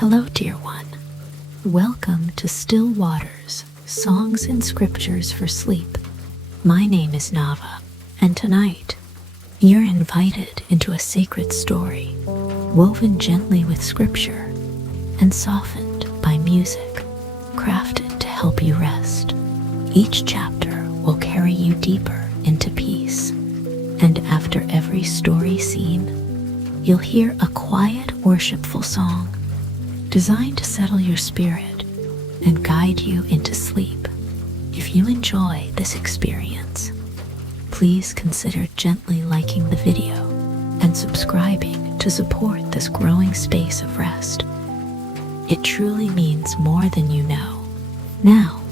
Hello, dear one. Welcome to Still Waters, Songs and Scriptures for Sleep. My name is Nava, and tonight, you're invited into a sacred story, woven gently with scripture and softened by music, crafted to help you rest. Each chapter will carry you deeper into peace, and after every story scene, you'll hear a quiet, worshipful song designed to settle your spirit and guide you into sleep. If you enjoy this experience, please consider gently liking the video and subscribing to support this growing space of rest. It truly means more than you know. Now,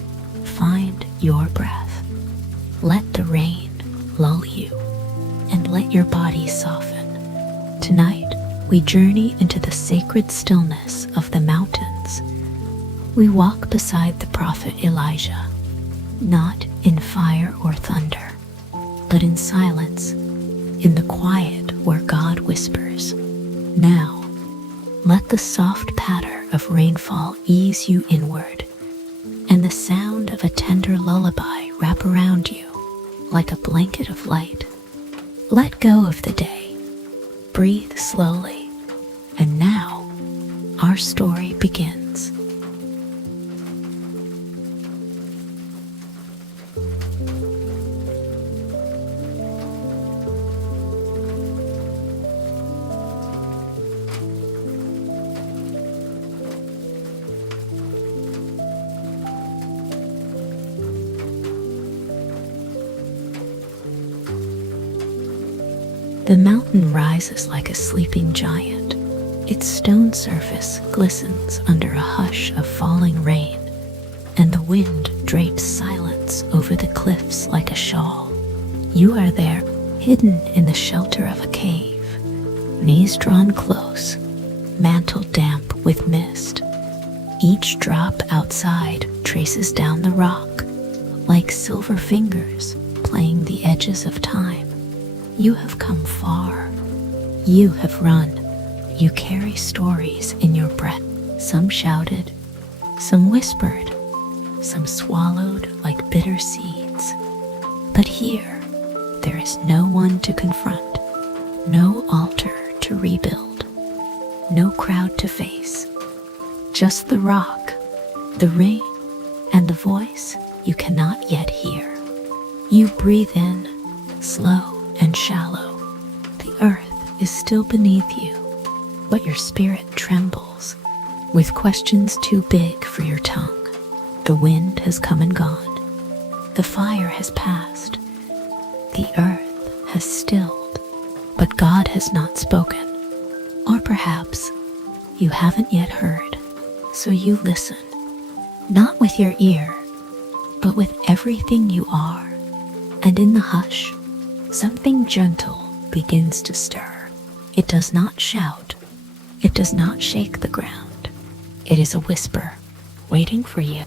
find your breath. Let the rain lull you, and let your body soften. Tonight, we journey into the sacred stillness of the mountains. We walk beside the prophet Elijah, not in fire or thunder, but in silence, in the quiet where God whispers. Now, let the soft patter of rainfall ease you inward, and the sound of a tender lullaby wrap around you like a blanket of light. Let go of the day. Breathe slowly, and now our story begins. The mountain rises like a sleeping giant. Its stone surface glistens under a hush of falling rain, and the wind drapes silence over the cliffs like a shawl. You are there, hidden in the shelter of a cave, knees drawn close, mantle damp with mist. Each drop outside traces down the rock, like silver fingers playing the edges of time. You have come far. You have run. You carry stories in your breath. Some shouted, some whispered, some swallowed like bitter seeds. But here, there is no one to confront, no altar to rebuild, no crowd to face. Just the rock, the rain, and the voice you cannot yet hear. You breathe in, slow and shallow. The earth is still beneath you, but your spirit trembles with questions too big for your tongue. The wind has come and gone. The fire has passed. The earth has stilled, but God has not spoken. Or perhaps you haven't yet heard, so you listen, not with your ear, but with everything you are. And in the hush, something gentle begins to stir. It does not shout. It does not shake the ground. It is a whisper, waiting for you.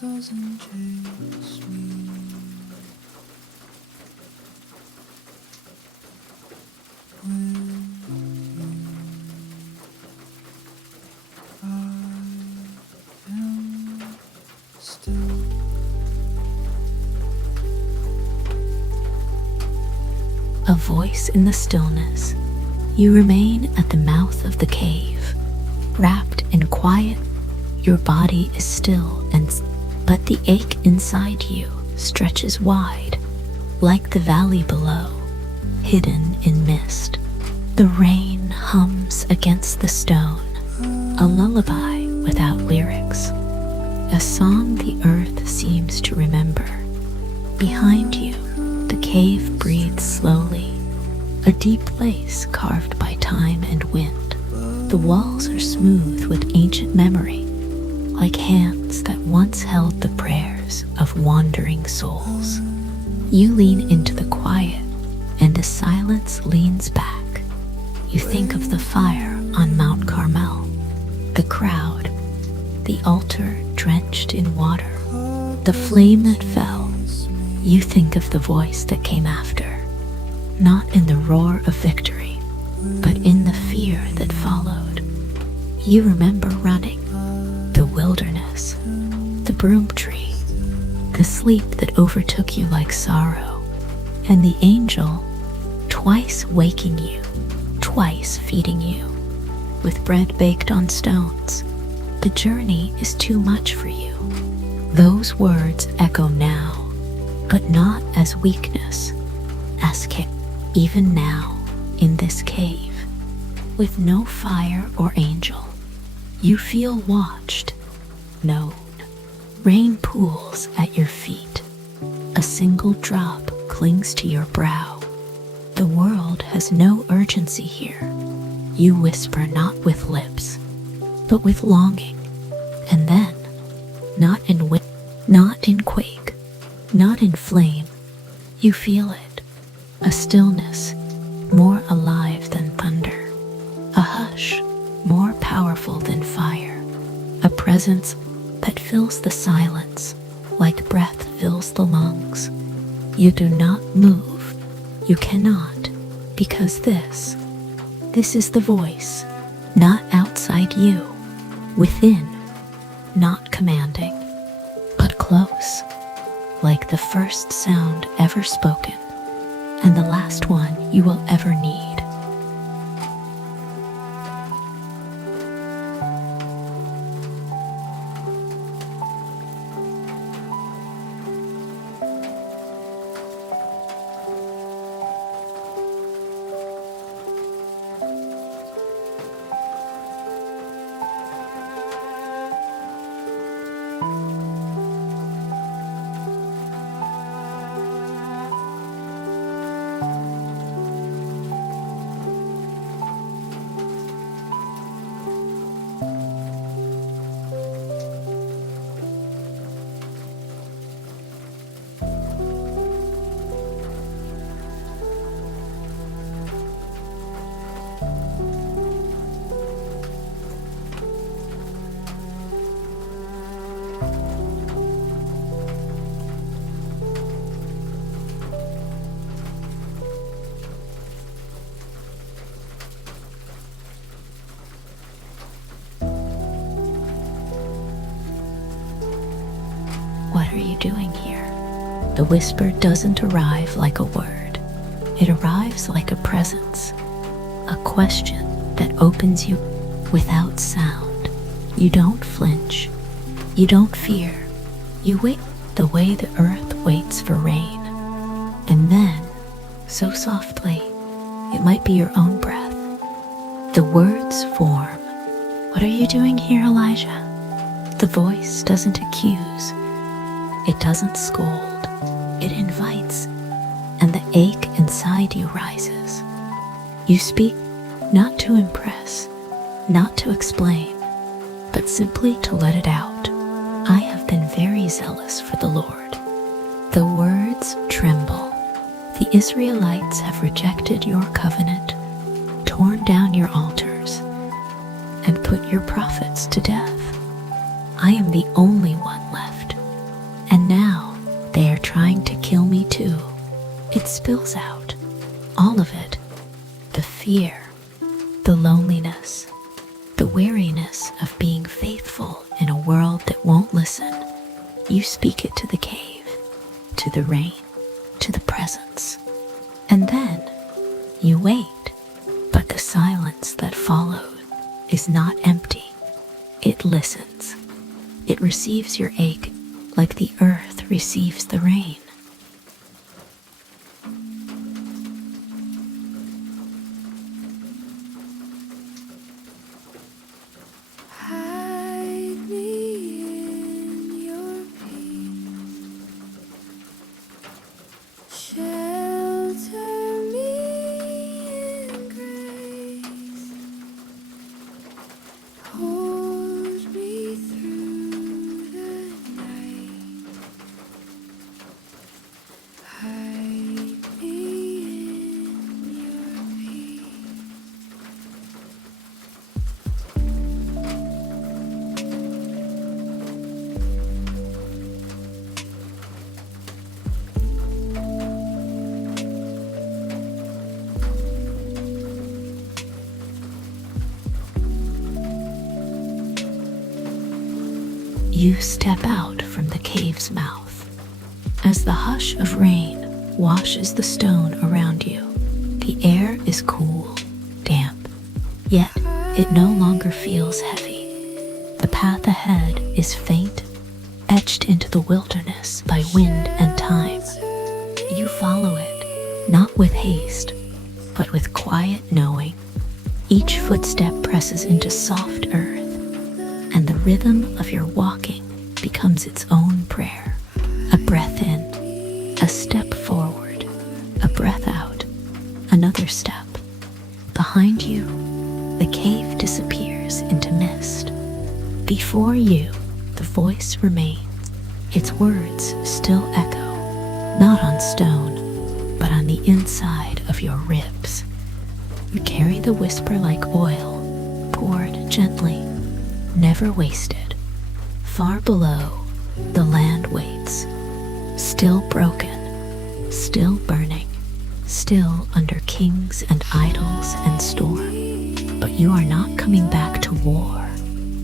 Doesn't chase me. With you, I am still. A voice in the stillness. You remain at the mouth of the cave, wrapped in quiet. Your body is still But the ache inside you stretches wide, like the valley below, hidden in mist. The rain hums against the stone, a lullaby without lyrics, a song the earth seems to remember. Behind you, the cave breathes slowly, a deep place carved by time and wind. The walls are smooth with ancient memory, like hands that once held the prayers of wandering souls. You lean into the quiet, and the silence leans back. You think of the fire on Mount Carmel, the crowd, the altar drenched in water, the flame that fell. You think of the voice that came after, not in the roar of victory, but in the fear that followed. You remember running, the wilderness, the broom tree, the sleep that overtook you like sorrow, and the angel twice waking you, twice feeding you, with bread baked on stones. The journey is too much for you. Those words echo now, but not as weakness, as care. Even now, in this cave, with no fire or angel, you feel watched, known. Rain pools at your feet. A single drop clings to your brow. The world has no urgency here. You whisper not with lips, but with longing. And then, not in quake, not in flame, you feel it. A stillness more alive than thunder. A hush more powerful than fire. A presence that fills the silence like breath fills the lungs. You do not move. You cannot, because this is the voice, not outside you, within, not commanding, but close, like the first sound ever spoken, and the last one you will ever need. What are you doing here? The whisper doesn't arrive like a word. It arrives like a presence, a question that opens you without sound. You don't flinch. You don't fear. You wait the way the earth waits for rain. And then, so softly, it might be your own breath. The words form. What are you doing here, Elijah? The voice doesn't accuse. It doesn't scold. It invites, and the ache inside you rises. You speak not to impress, not to explain, but simply to let it out. I have been very zealous for the Lord. The words tremble. The Israelites have rejected your covenant, torn down your altars, and put your prophets to death. I am the only one left. And now they are trying to kill me too. It spills out, all of it. The fear, the loneliness, the weariness of being faithful in a world that won't listen. You speak it to the cave, to the rain, to the presence. And then you wait. But the silence that followed is not empty. It listens. It receives your ache like the earth receives the rain. Hide me in your peace. Shelter me in grace. Hold me through the night. Hide me in your peace. You step out from the cave's mouth. As the hush of rain washes the stone around you, the air is cool, damp, yet it no longer feels heavy. The path ahead is faint, etched into the wilderness by wind and time. You follow it, not with haste, but with quiet knowing. Each footstep presses into soft earth, and the rhythm of your walking becomes its own prayer. A breath in, a step forward, a breath out, another step. Behind you, the cave disappears into mist. Before you, the voice remains, its words still echo, not on stone, but on the inside of your ribs. You carry the whisper like oil, poured gently, never wasted. Far below, the land waits, still broken, still burning, still under kings and idols and storm. But you are not coming back to war.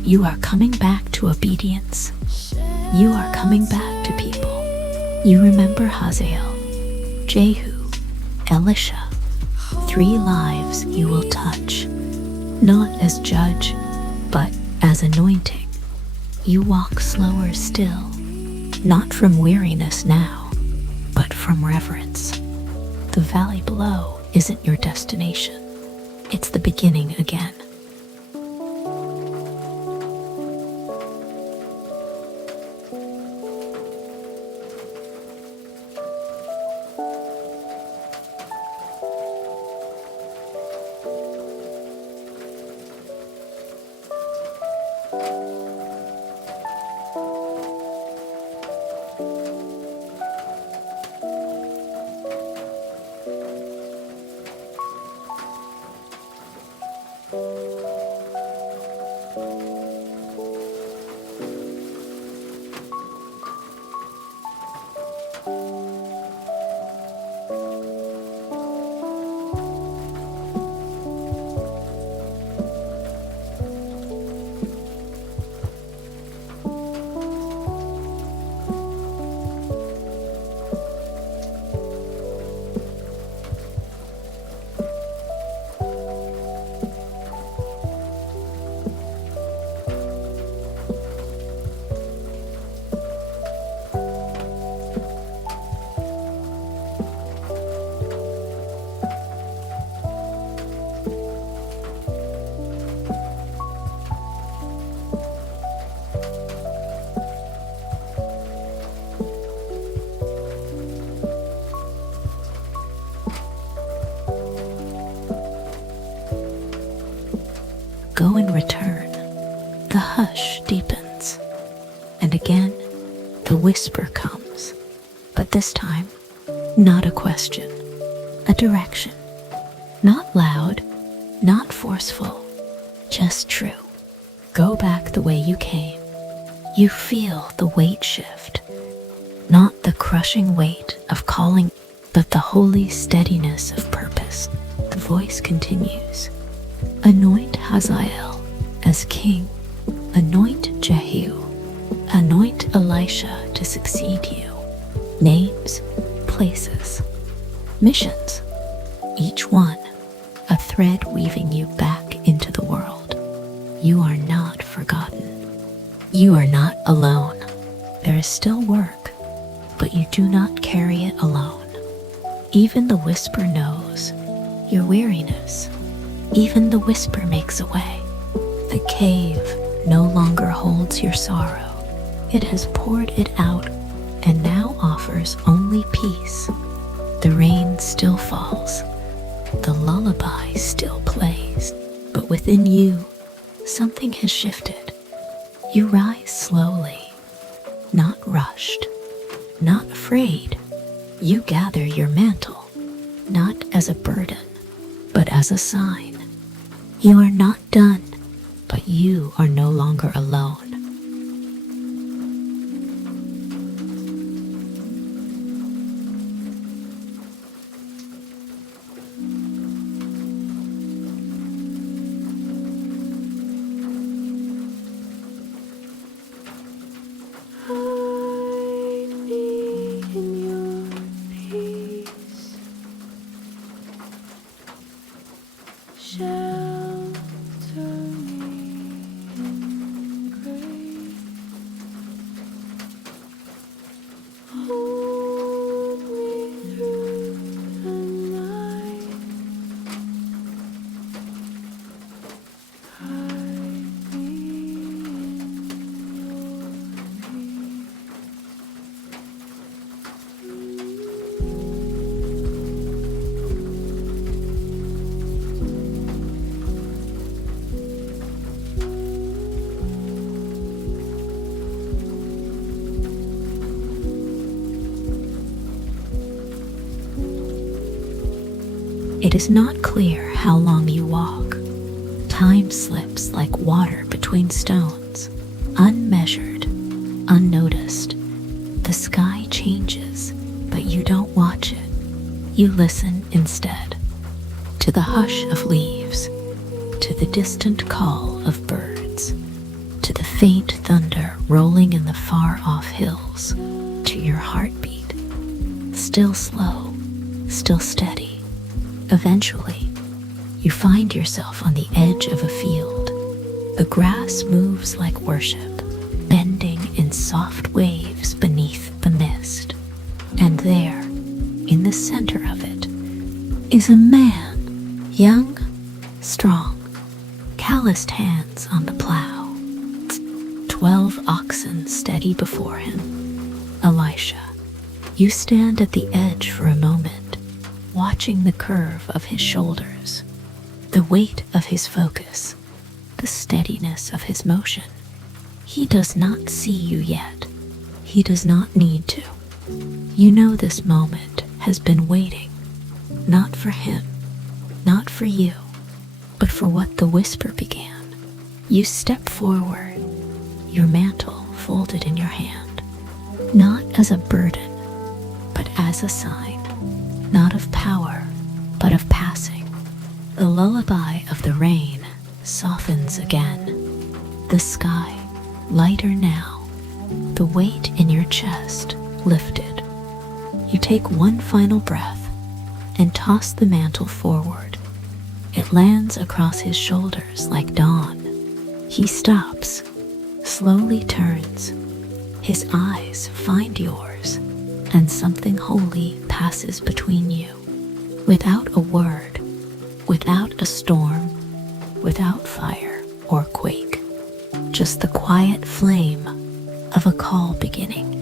You are coming back to obedience. You are coming back to people. You remember Hazael, Jehu, Elisha. 3 lives you will touch, not as judge, but as anointing. You walk slower still, not from weariness now, but from reverence. The valley below isn't your destination. It's the beginning again. Go and return. The hush deepens, and again the whisper comes, but this time not a question, a direction. Not loud, not forceful, just true. Go back the way you came. You feel the weight shift, not the crushing weight of calling, but the holy steadiness of purpose. The voice continues. Anoint Hazael as king. Anoint Jehu. Anoint Elisha to succeed you. Names, places, missions, each one a thread weaving you back into the world. You are not forgotten. You are not alone. There is still work, but you do not carry it alone. Even the whisper knows your weariness. Even the whisper makes a way. The cave no longer holds your sorrow. It has poured it out and now offers only peace. The rain still falls. The lullaby still plays. But within you, something has shifted. You rise slowly, not rushed, not afraid. You gather your mantle, not as a burden, but as a sign. You are not done, but you are no longer alone. Hide me in your peace. Shelter me in grace. Hold me through the night. Hide me in your peace. It is not clear how long you walk. Time slips like water between stones, unmeasured, unnoticed. The sky changes, but you don't watch it. You listen instead to the hush of leaves, to the distant call of birds, to the faint thunder rolling in the far-off hills, to your heartbeat, still slow, still steady. Eventually, you find yourself on the edge of a field. The grass moves like worship, bending in soft waves beneath the mist. And there, in the center of it, is a man, young, strong, calloused hands on the plow. 12 oxen steady before him. Elisha, you stand at the edge for a moment, watching the curve of his shoulders, the weight of his focus, the steadiness of his motion. He does not see you yet. He does not need to. You know this moment has been waiting, not for him, not for you, but for what the whisper began. You step forward, your mantle folded in your hand, not as a burden, but as a sign. Not of power, but of passing. The lullaby of the rain softens again. The sky, lighter now, the weight in your chest lifted. You take one final breath and toss the mantle forward. It lands across his shoulders like dawn. He stops, slowly turns. His eyes find yours, and something holy passes between you. Without a word, without a storm, without fire or quake, just the quiet flame of a call beginning.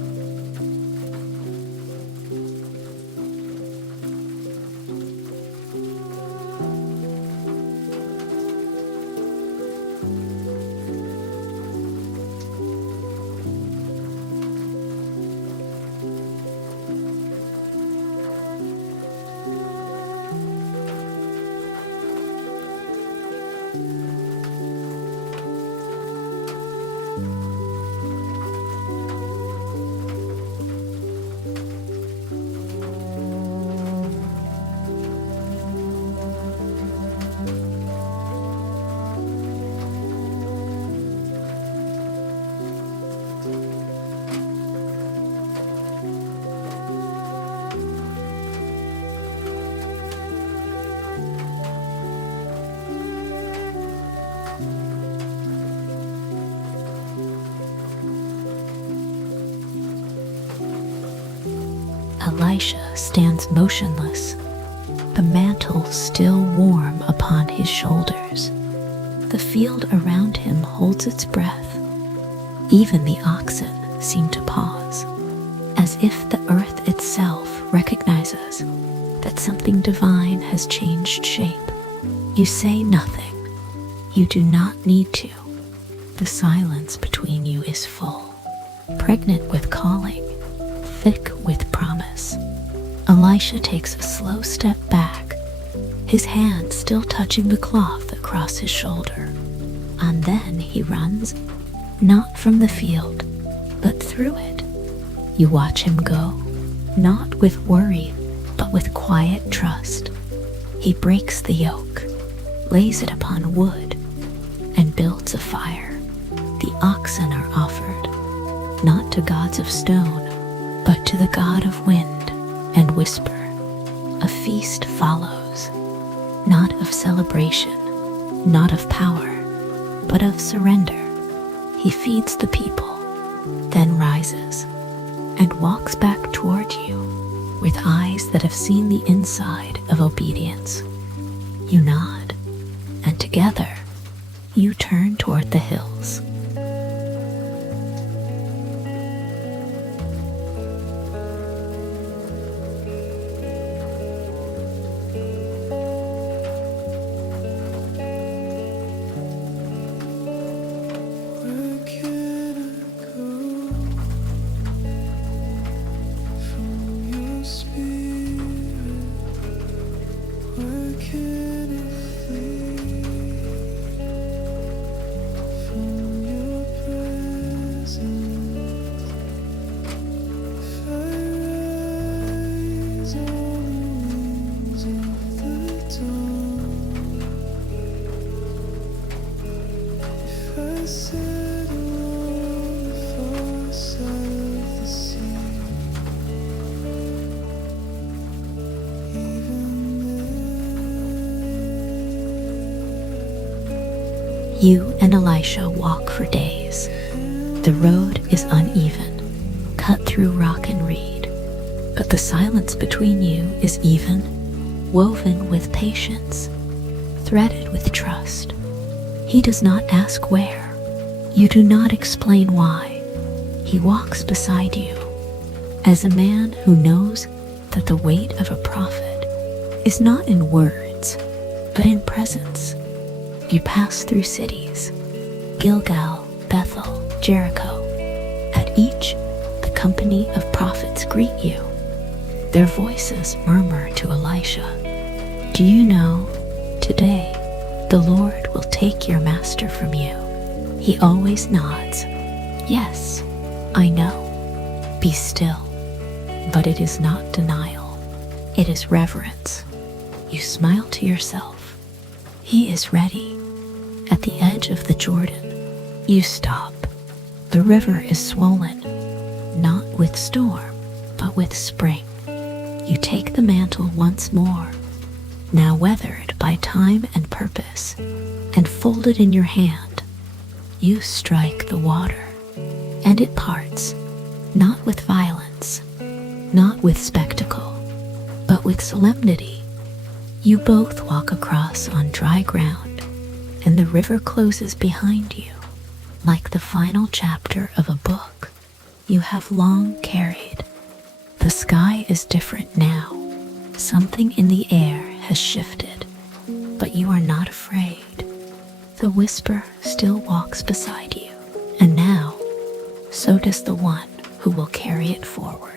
Elisha stands motionless, the mantle still warm upon his shoulders. The field around him holds its breath. Even the oxen seem to pause, as if the earth itself recognizes that something divine has changed shape. You say nothing. You do not need to. The silence between you is full, pregnant with calling, thick with promise. Elisha takes a slow step back, his hand still touching the cloth across his shoulder. And then he runs, not from the field, but through it. You watch him go, not with worry, but with quiet trust. He breaks the yoke, lays it upon wood, and builds a fire. The oxen are offered, not to gods of stone, but to the God of wind and whisper. A feast follows, not of celebration, not of power, but of surrender. He feeds the people, then rises and walks back toward you with eyes that have seen the inside of obedience. You nod, and together you turn toward the hills. Where can I go from your spirit? Where can I flee from your presence? If I rise on the wings of the dawn, if I settle on the far side of the sea, You and Elisha walk for days. The road is uneven, cut through rock and reed, but the silence between you is even, woven with patience, threaded with trust. He does not ask where. You do not explain why. He walks beside you, as a man who knows that the weight of a prophet is not in words, but in presence. You pass through cities, Gilgal, Bethel, Jericho. At each, the company of prophets greet you. Their voices murmur to Elisha, "Do you know, today the Lord will take your master from you?" He always nods. "Yes, I know. Be still." But it is not denial. It is reverence. You smile to yourself. He is ready. At the edge of the Jordan, you stop. The river is swollen, not with storm, but with spring. You take the mantle once more, now weathered by time and purpose, and fold it in your hand. You strike the water, and it parts, not with violence, not with spectacle, but with solemnity. You both walk across on dry ground, and the river closes behind you, like the final chapter of a book you have long carried. The sky is different now. Something in the air has shifted, but you are not afraid. The whisper still walks beside you, and now, so does the one who will carry it forward.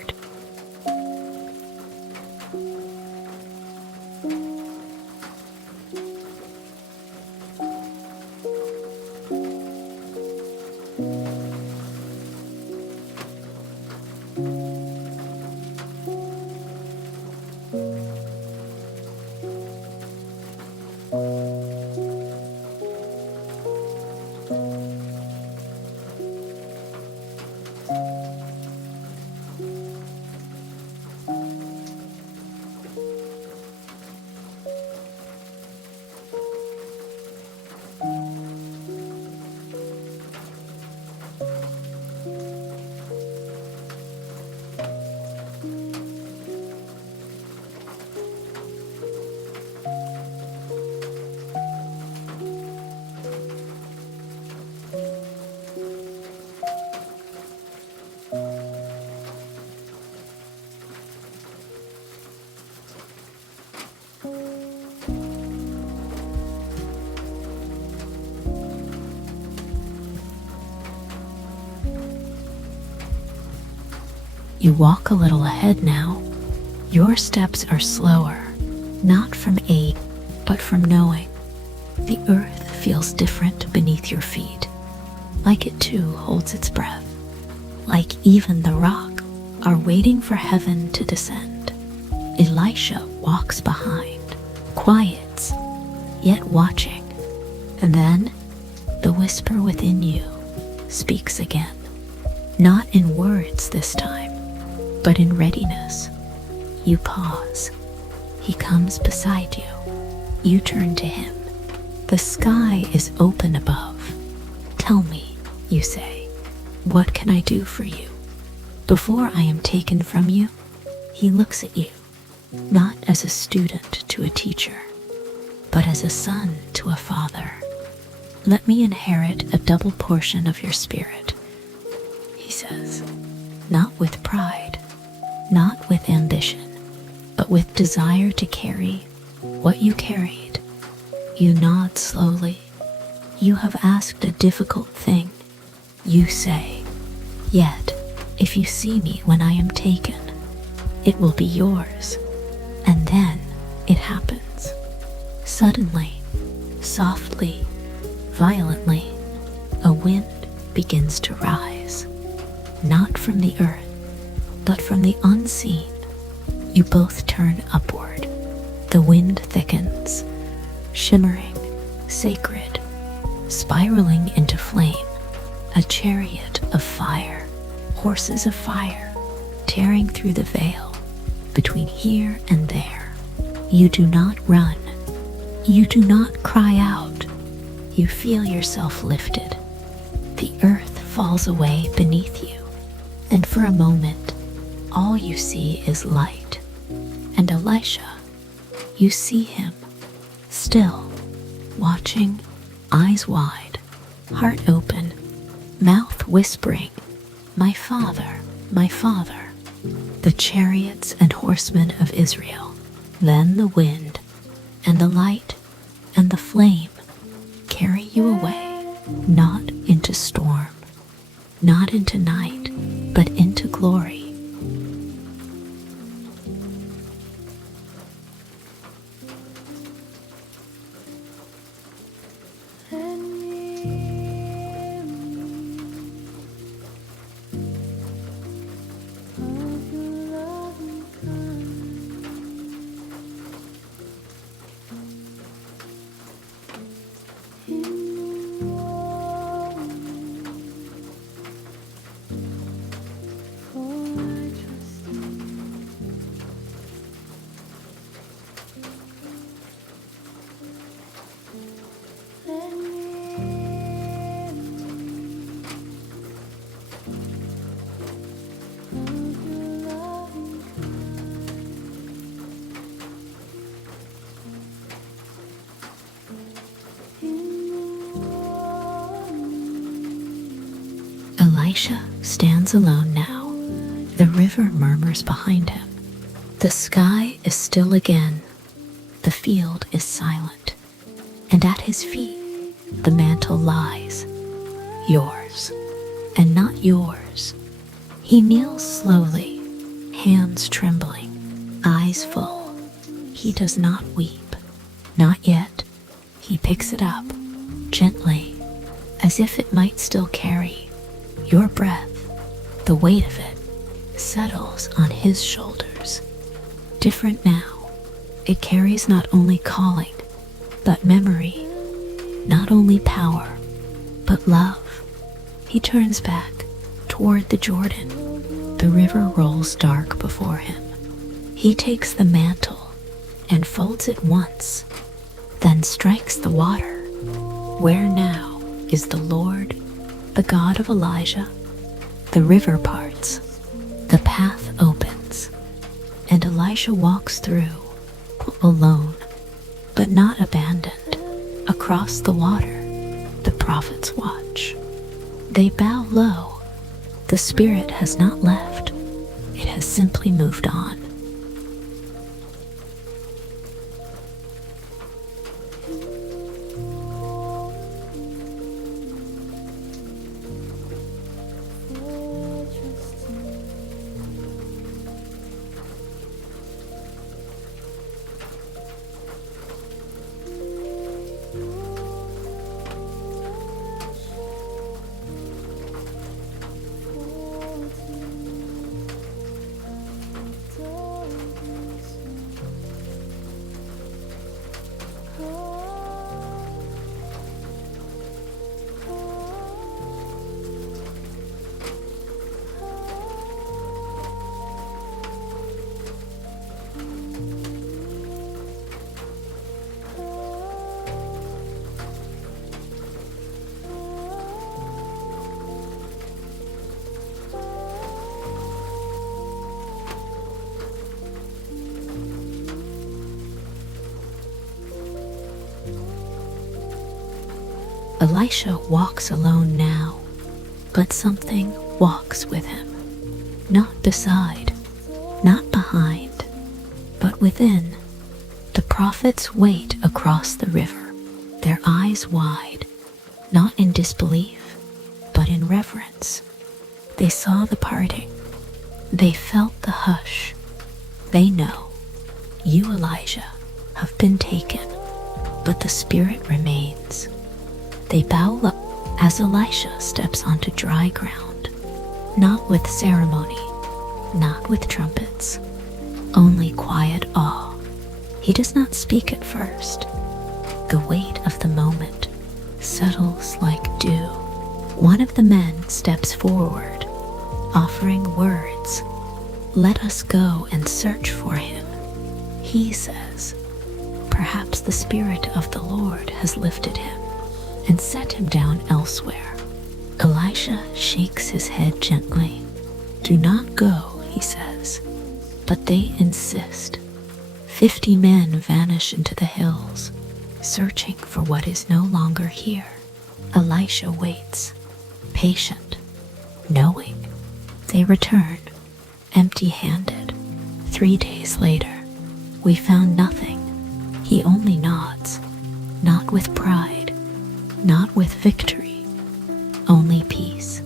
You walk a little ahead now. Your steps are slower, not from aid, but from knowing. The earth feels different beneath your feet, like it too holds its breath, like even the rock are waiting for heaven to descend. Elisha walks behind, quiets, yet watching, and then the whisper within you speaks again, not in words this time, but in readiness. You pause. He comes beside you. You turn to him. The sky is open above. Tell me, you say, what can I do for you? Before I am taken from you, he looks at you, not as a student to a teacher, but as a son to a father. Let me inherit a double portion of your spirit, he says, not with pride, not with ambition, but with desire to carry what you carried. You nod slowly. You have asked a difficult thing. You say, yet, if you see me when I am taken, it will be yours. And then it happens. Suddenly, softly, violently, a wind begins to rise, not from the earth, but from the unseen. You both turn upward. The wind thickens, shimmering, sacred, spiraling into flame, a chariot of fire, horses of fire, tearing through the veil, between here and there. You do not run. You do not cry out. You feel yourself lifted. The earth falls away beneath you, and for a moment, all you see is light. And Elisha, you see him, still, watching, eyes wide, heart open, mouth whispering, my father, the chariots and horsemen of Israel. Then the wind, and the light, and the flame carry you away, not into storm, not into night, but into glory. Elisha stands alone now. The river murmurs behind him. The sky is still again. The field is silent. And at his feet, the mantle lies. Yours, and not yours. He kneels slowly, hands trembling, eyes full. He does not weep. Not yet. He picks it up, gently, as if it might still carry your breath. The weight of it settles on his shoulders. Different now. It carries not only calling, but memory. Not only power, but love. He turns back toward the Jordan. The river rolls dark before him. He takes the mantle and folds it once, then strikes the water. Where now is the Lord, the God of Elijah? The river parts, the path opens, and Elisha walks through, alone, but not abandoned. Across the water, the prophets watch. They bow low. The Spirit has not left. It has simply moved on. Elisha walks alone now, but something walks with him. Not beside, not behind, but within. The prophets wait across the river, their eyes wide, not in disbelief, but in reverence. They saw the parting. They felt the hush. They know, you, Elijah, have been taken, but the Spirit remains. They bow low as Elisha steps onto dry ground, not with ceremony, not with trumpets, only quiet awe. He does not speak at first. The weight of the moment settles like dew. One of the men steps forward, offering words. Let us go and search for him. He says, perhaps the Spirit of the Lord has lifted him and set him down elsewhere. Elisha shakes his head gently. Do not go, he says, but they insist. 50 men vanish into the hills, searching for what is no longer here. Elisha waits, patient, knowing. They return, empty-handed. 3 days later, we found nothing. He only nods, not with pride, not with victory, only peace.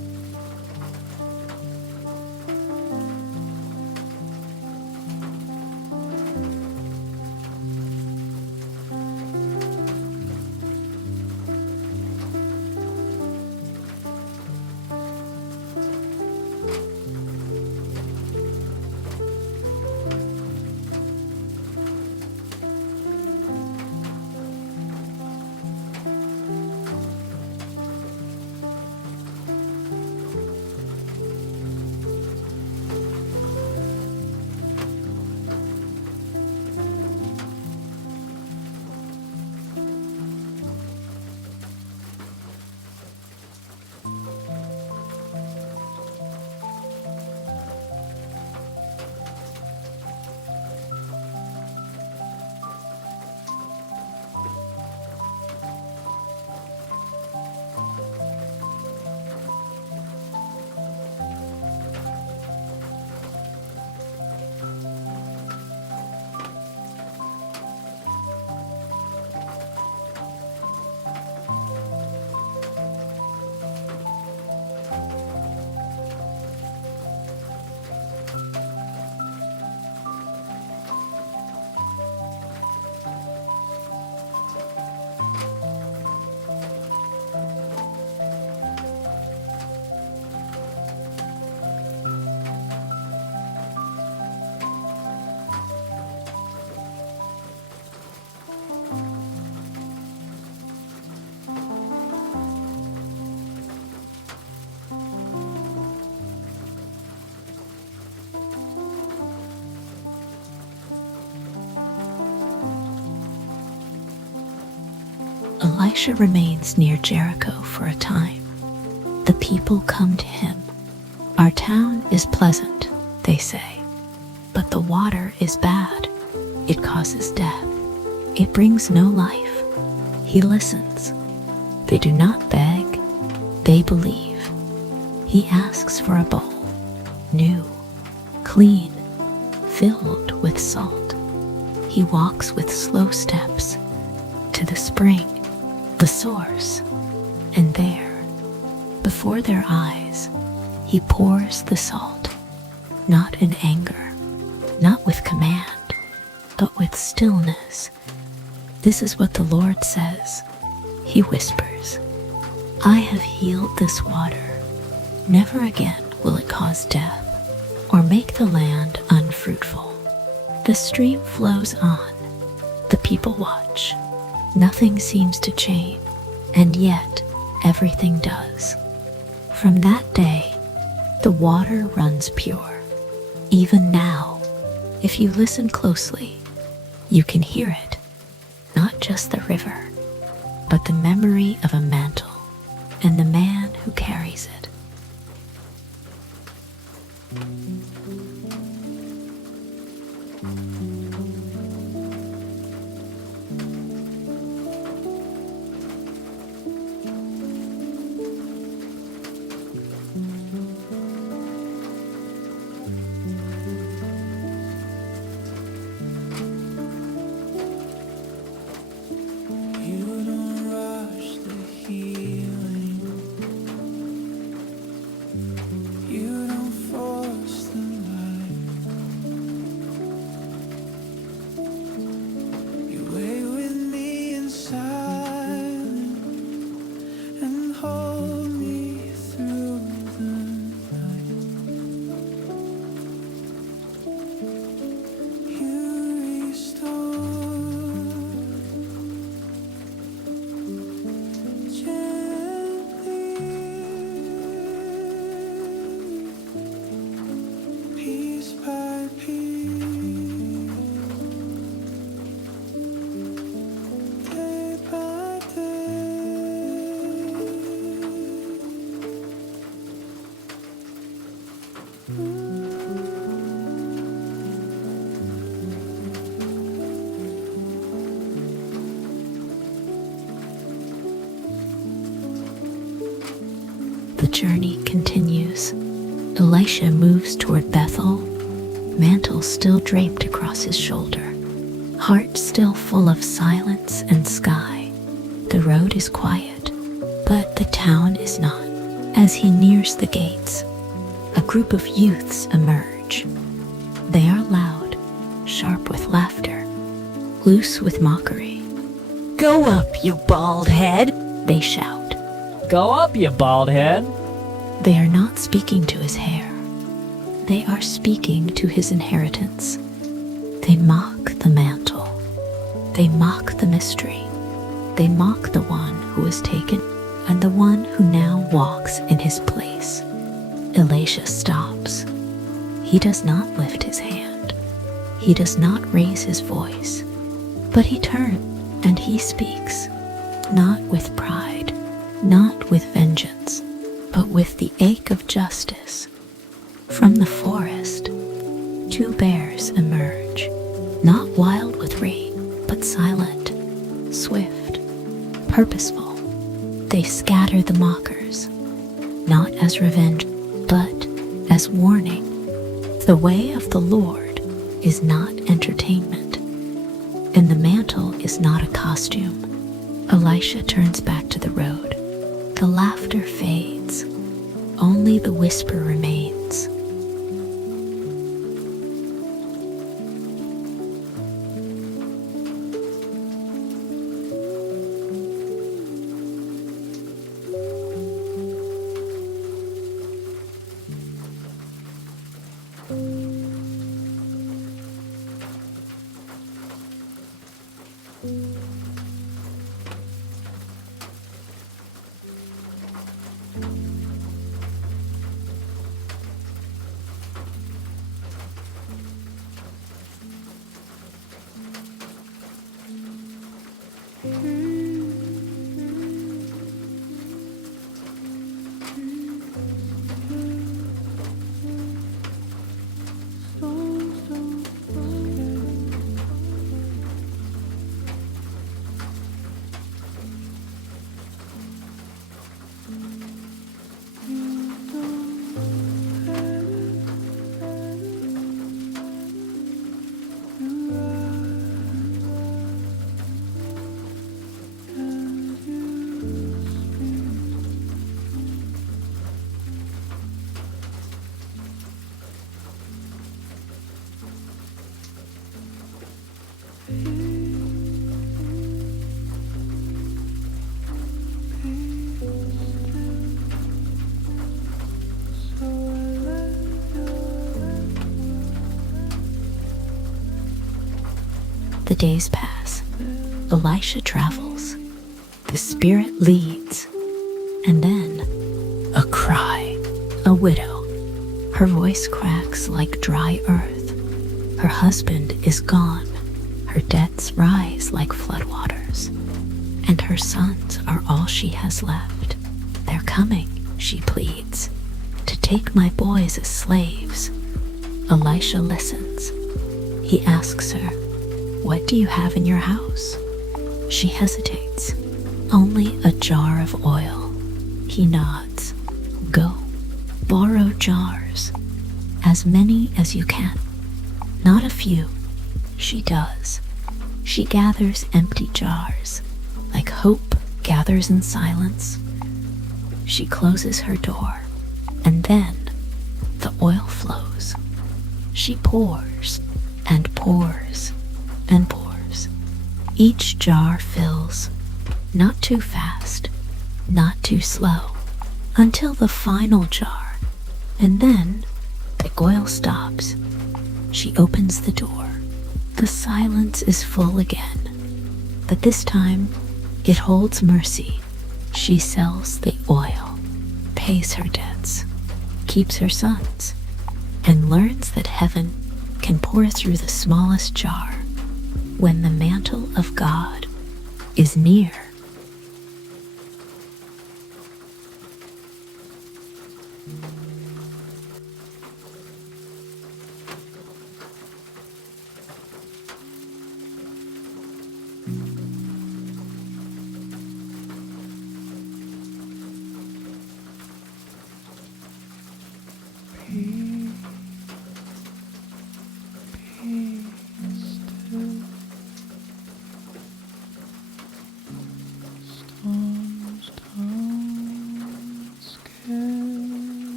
Elisha remains near Jericho for a time. The people come to him. Our town is pleasant, they say, but the water is bad. It causes death. It brings no life. He listens. They do not beg. They believe. He asks for a bowl, new, clean, filled with salt. He walks with slow steps to the spring, the source, and there, before their eyes, he pours the salt, not in anger, not with command, but with stillness. This is what the Lord says. He whispers, I have healed this water. Never again will it cause death or make the land unfruitful. The stream flows on. The people watch. Nothing seems to change, and yet everything does. From that day, the water runs pure. Even now, if you listen closely, you can hear it. Not just the river, but the memory of a mantle and the man who carries it. The journey continues. Elisha moves toward Bethel, mantle still draped across his shoulder, heart still full of silence and sky. The road is quiet, but the town is not. As he nears the gates, a group of youths emerge. They are loud, sharp with laughter, loose with mockery. Go up, you bald head! They shout. Go up, you bald head! They are not speaking to his hair. They are speaking to his inheritance. They mock the mantle. They mock the mystery. They mock the one who was taken and the one who now walks in his place. Elisha stops. He does not lift his hand. He does not raise his voice. But he turns and he speaks, not with pride, not with vengeance, but with the ache of justice. From the forest, two bears emerge, not wild with rage, but silent, swift, purposeful. They scatter the mockers, not as revenge, but as warning. The way of the Lord is not entertainment, and the mantle is not a costume. Elisha turns back to the road. The laughter fades. Only the whisper remains. The days pass. Elisha travels. The Spirit leads. And then, a cry. A widow. Her voice cracks like dry earth. Her husband is gone. Her debts rise like floodwaters. And her sons are all she has left. They're coming, she pleads, to take my boys as slaves. Elisha listens. He asks her, "What do you have in your house?" She hesitates. "Only a jar of oil." He nods. "Go, borrow jars, as many as you can." Not a few. She does. She gathers empty jars, like hope gathers in silence. She closes her door, and then the oil flows. She pours and pours and pours. Each jar fills, not too fast, not too slow, until the final jar, and then the oil stops. She opens the door. The silence is full again, but this time it holds mercy. She sells the oil, pays her debts, keeps her sons, and learns that heaven can pour through the smallest jar when the mantle of God is near.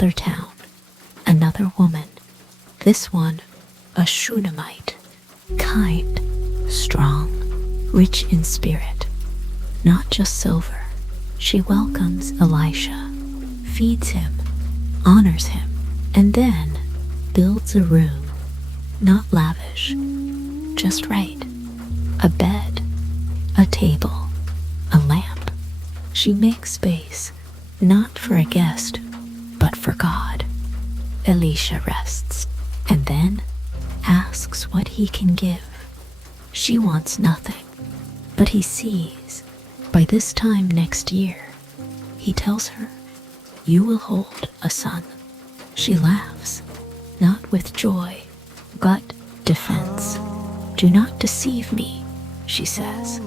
another town, another woman, this one a Shunammite, kind, strong, rich in spirit, not just silver. She welcomes Elisha, feeds him, honors him, and then builds a room, not lavish, just right. A bed, a table, a lamp. She makes space, not for a guest, but for God. Elisha rests, and then asks what he can give. She wants nothing, but he sees. By this time next year, he tells her, "You will hold a son." She laughs, not with joy, but defense. "Do not deceive me," she says.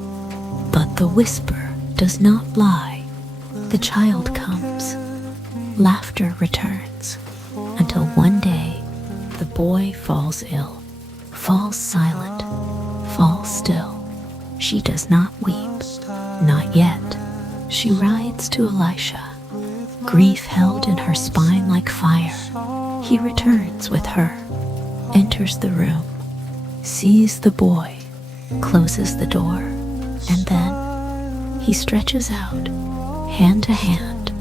But the whisper does not lie. The child comes. Laughter returns, until one day the boy falls ill, falls silent, falls still. She does not weep, not yet. She rides to Elisha, grief held in her spine like fire. He returns with her, enters the room, sees the boy, closes the door, and then he stretches out, hand to hand,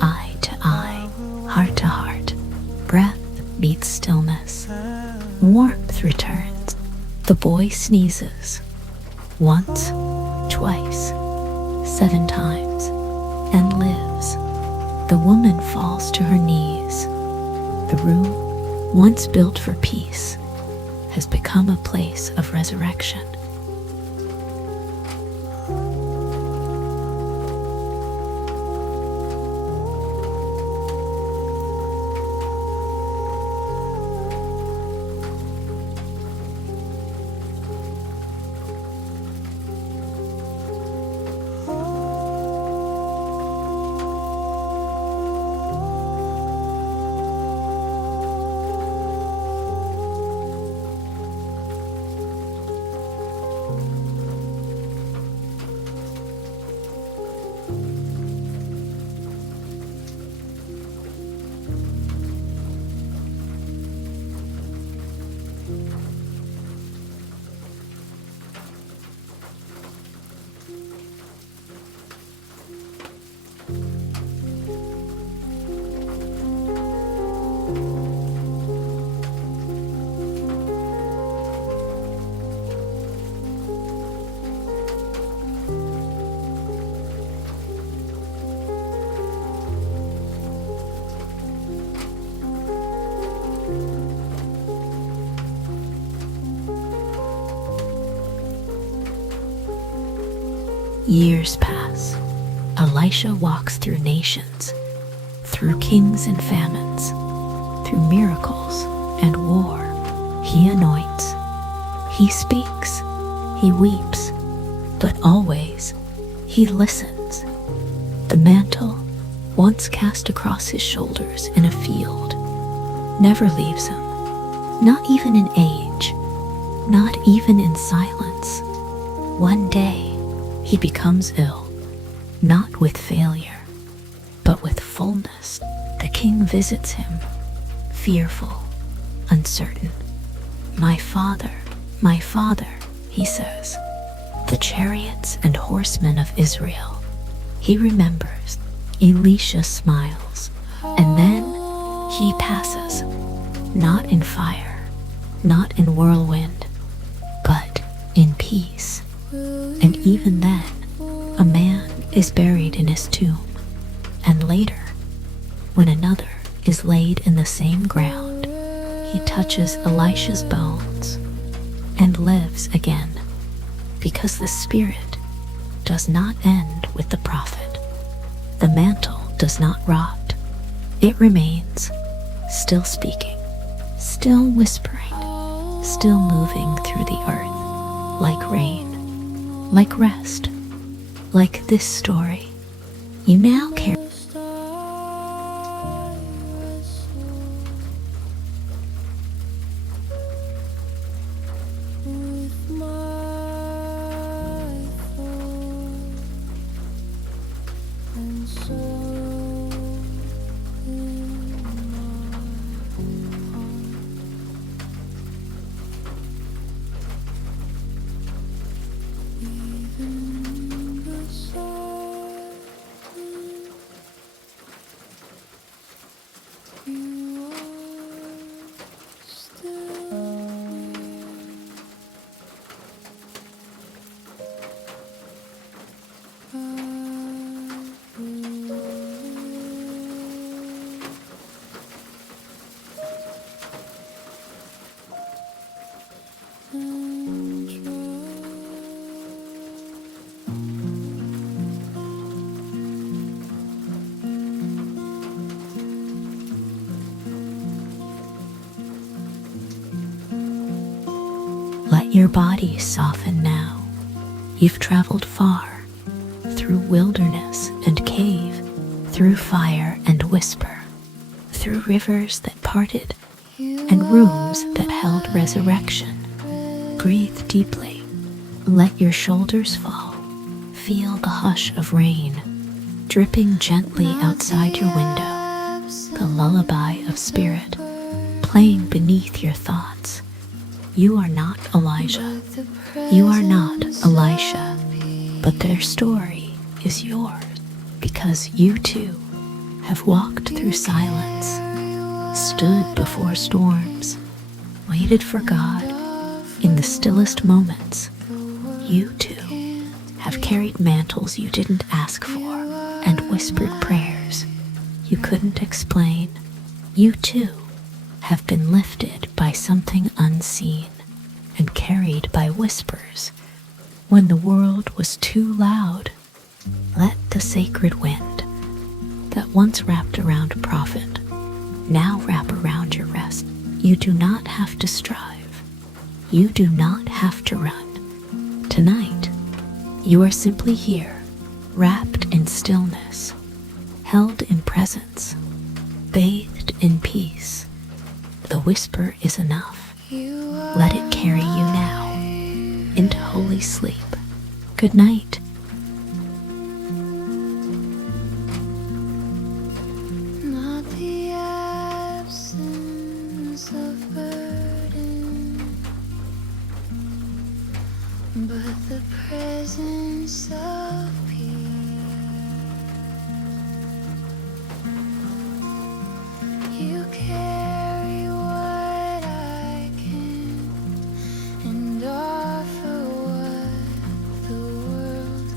eye to eye, heart to heart. Breath meets stillness. Warmth returns. The boy sneezes. Once, twice, 7 times, and lives. The woman falls to her knees. The room, once built for peace, has become a place of resurrection. Years pass. Elisha walks through nations, through kings and famines, through miracles and war. He anoints, he speaks, he weeps, but always he listens. The mantle, once cast across his shoulders in a field, never leaves him, not even in age, not even in silence. One day, he becomes ill, not with failure, but with fullness. The king visits him, fearful, uncertain. My father," he says, "the chariots and horsemen of Israel." He remembers. Elisha smiles, and then he passes, not in fire, not in whirlwind, but in peace. And even then, a man is buried in his tomb, and later, when another is laid in the same ground, he touches Elisha's bones and lives again, because the spirit does not end with the prophet. The mantle does not rot. It remains, still speaking, still whispering, still moving through the earth, like rain, like rest, like this story. You now carry And so Let your body soften now. You've traveled far, through wilderness and cave, through fire and whisper, through rivers that parted and rooms that held resurrection. Breathe deeply. Let your shoulders fall. Feel the hush of rain dripping gently outside your window. The lullaby of spirit playing beneath your thoughts. You are not Elijah. You are not Elisha. But their story is yours because you too have walked through silence, stood before storms, waited for God in the stillest moments. You too have carried mantles you didn't ask for and whispered prayers you couldn't explain. You too have been lifted by something unseen and carried by whispers when the world was too loud. Let the sacred wind that once wrapped around a prophet now wrap around your rest. You do not have to strive. You do not have to run. Tonight, you are simply here, wrapped in stillness, held in presence, bathed in peace. The whisper is enough. Let it carry you now into holy sleep. Good night. Not the absence of burden, but the presence of peace. You carry what I can and offer what the world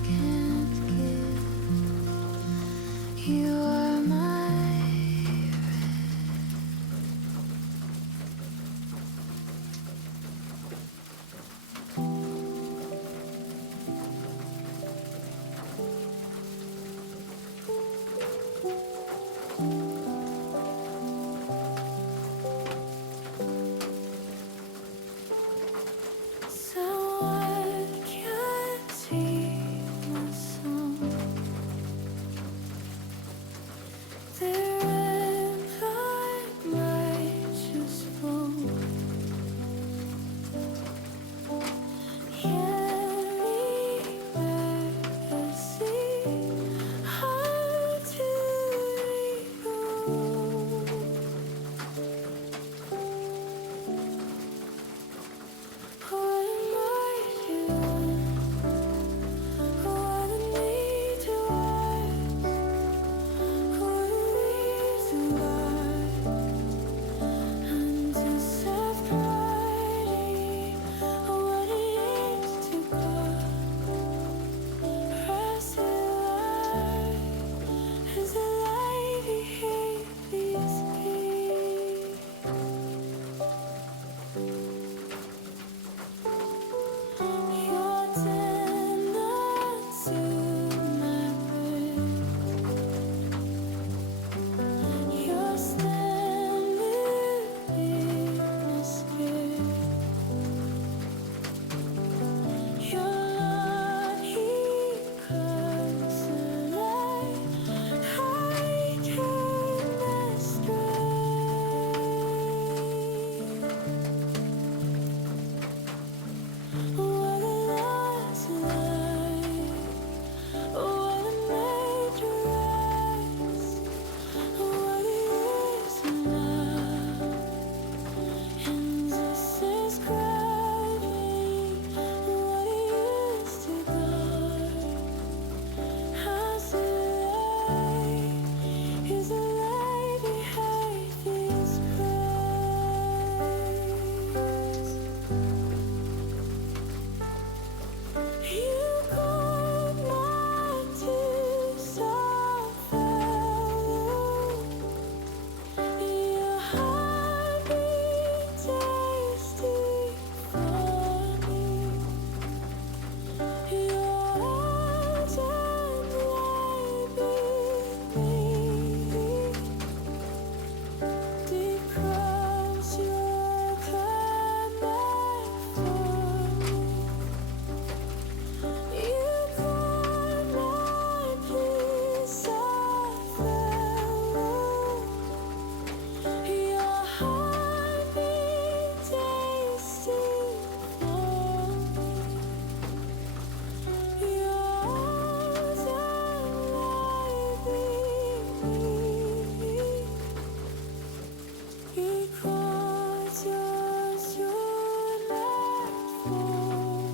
Because yours you're not for.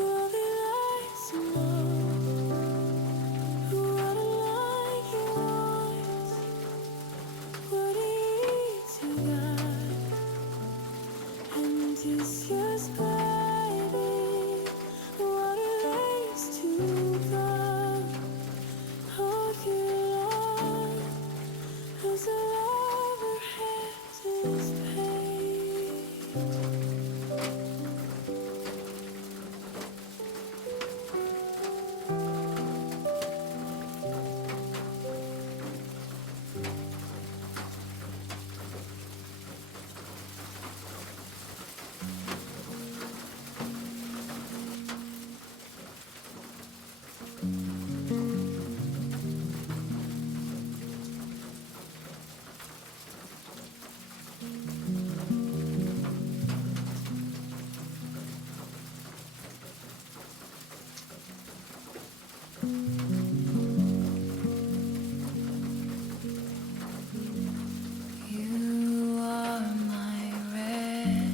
All the lights know what a light you want, what it you got, and it's yours, baby. What a race to come, hold you long as the lover has his pain. You are my red,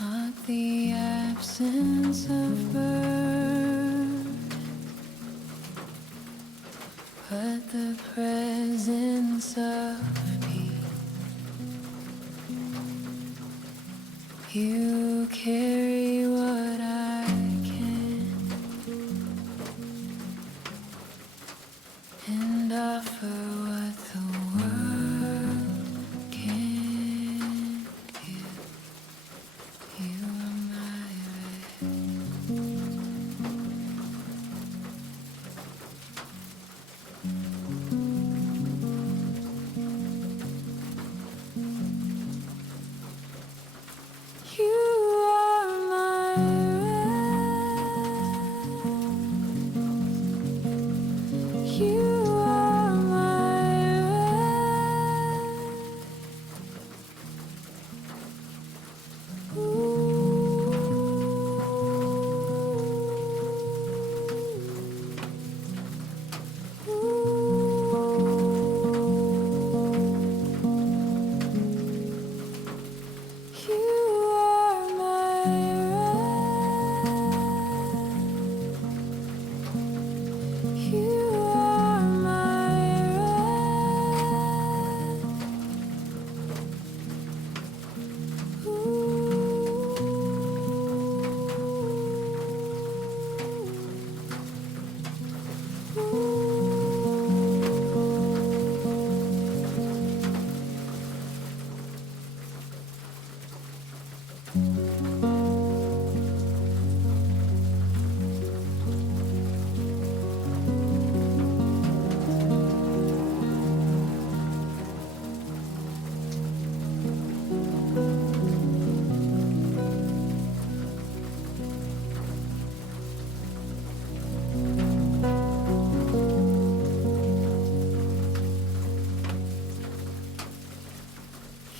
not the absence of bird, but the presence of peace. You carry what I can and offer what the world can't give. You are my red. You are my red. You are my red. You are my red. You are my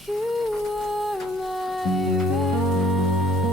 You are my red.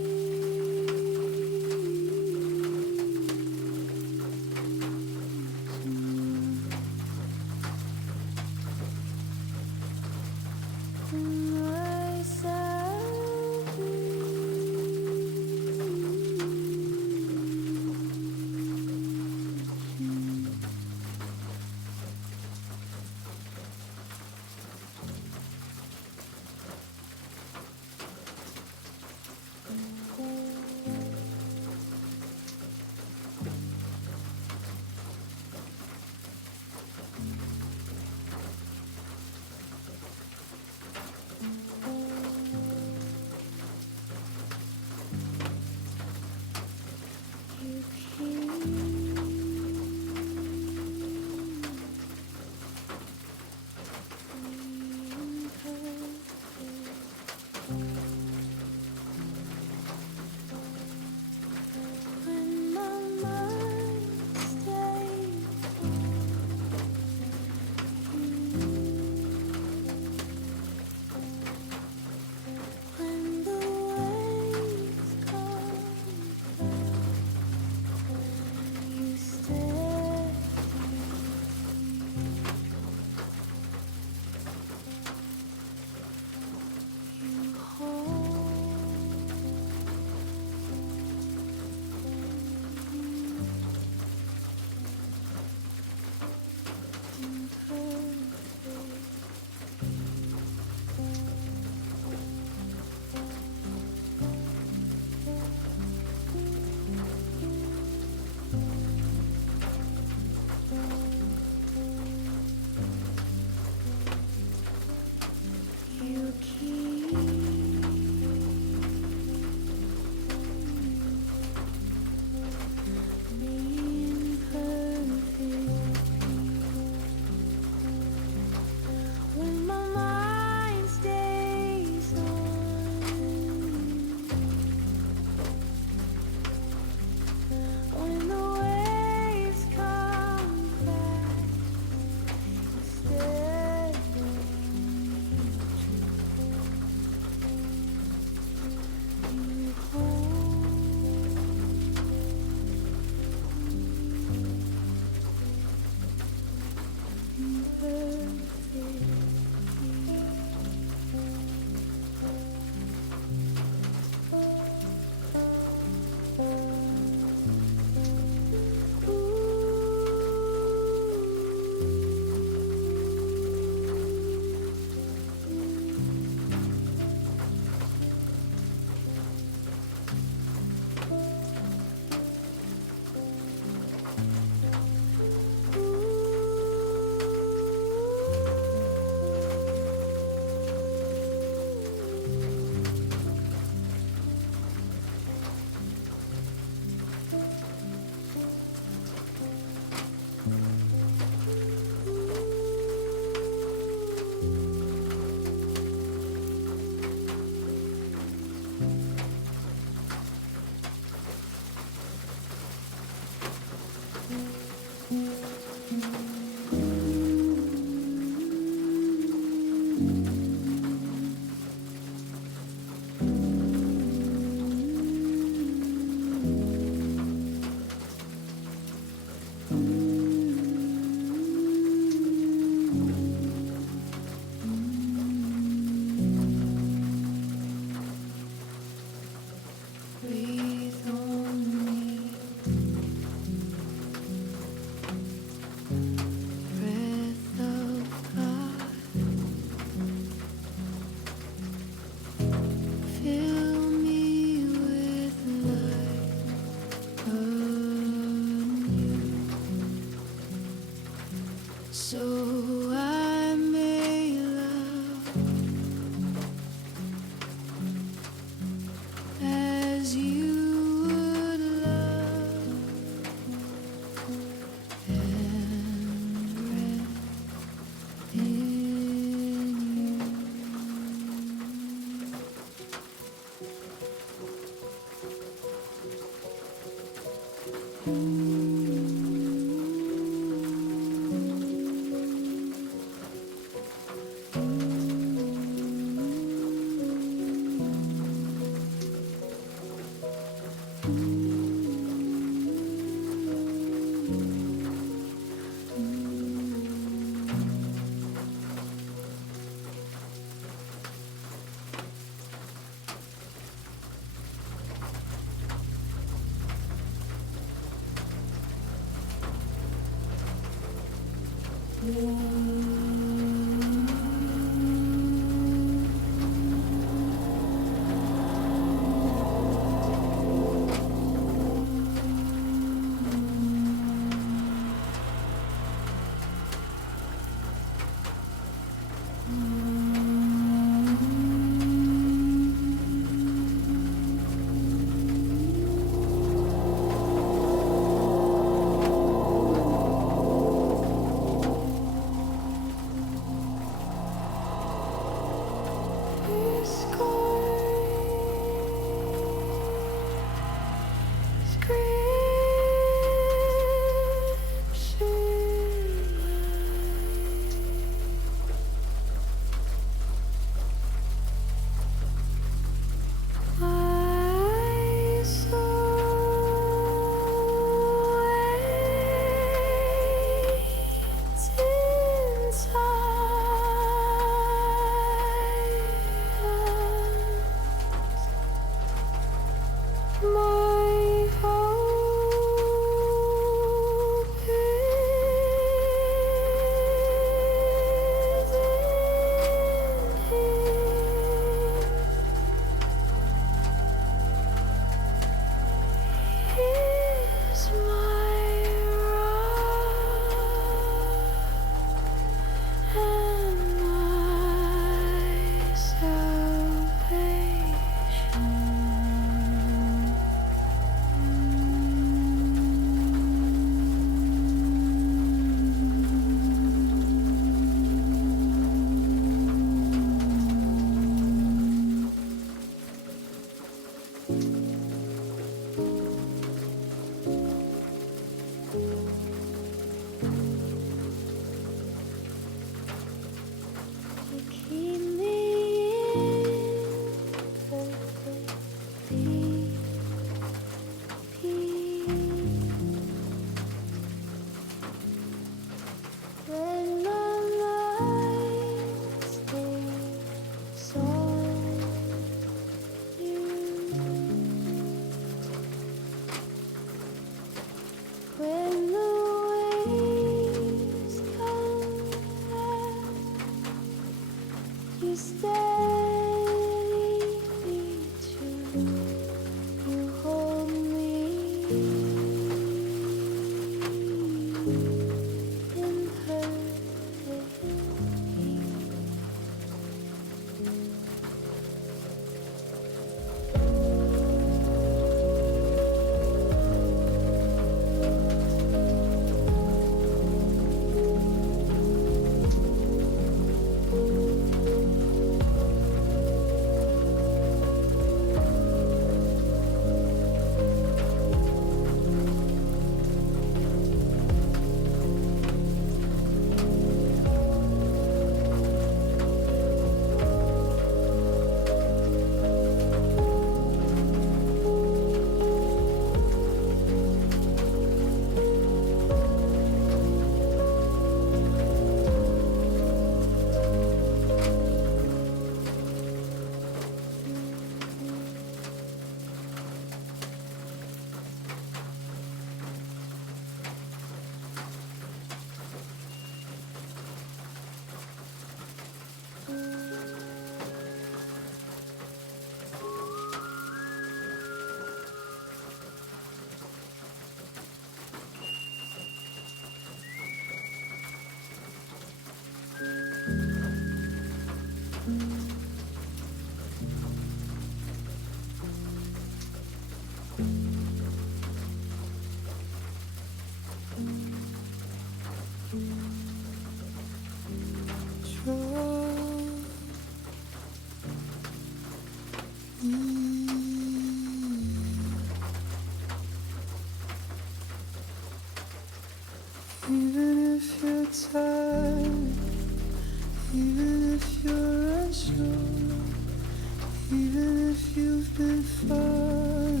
Even if you've been far,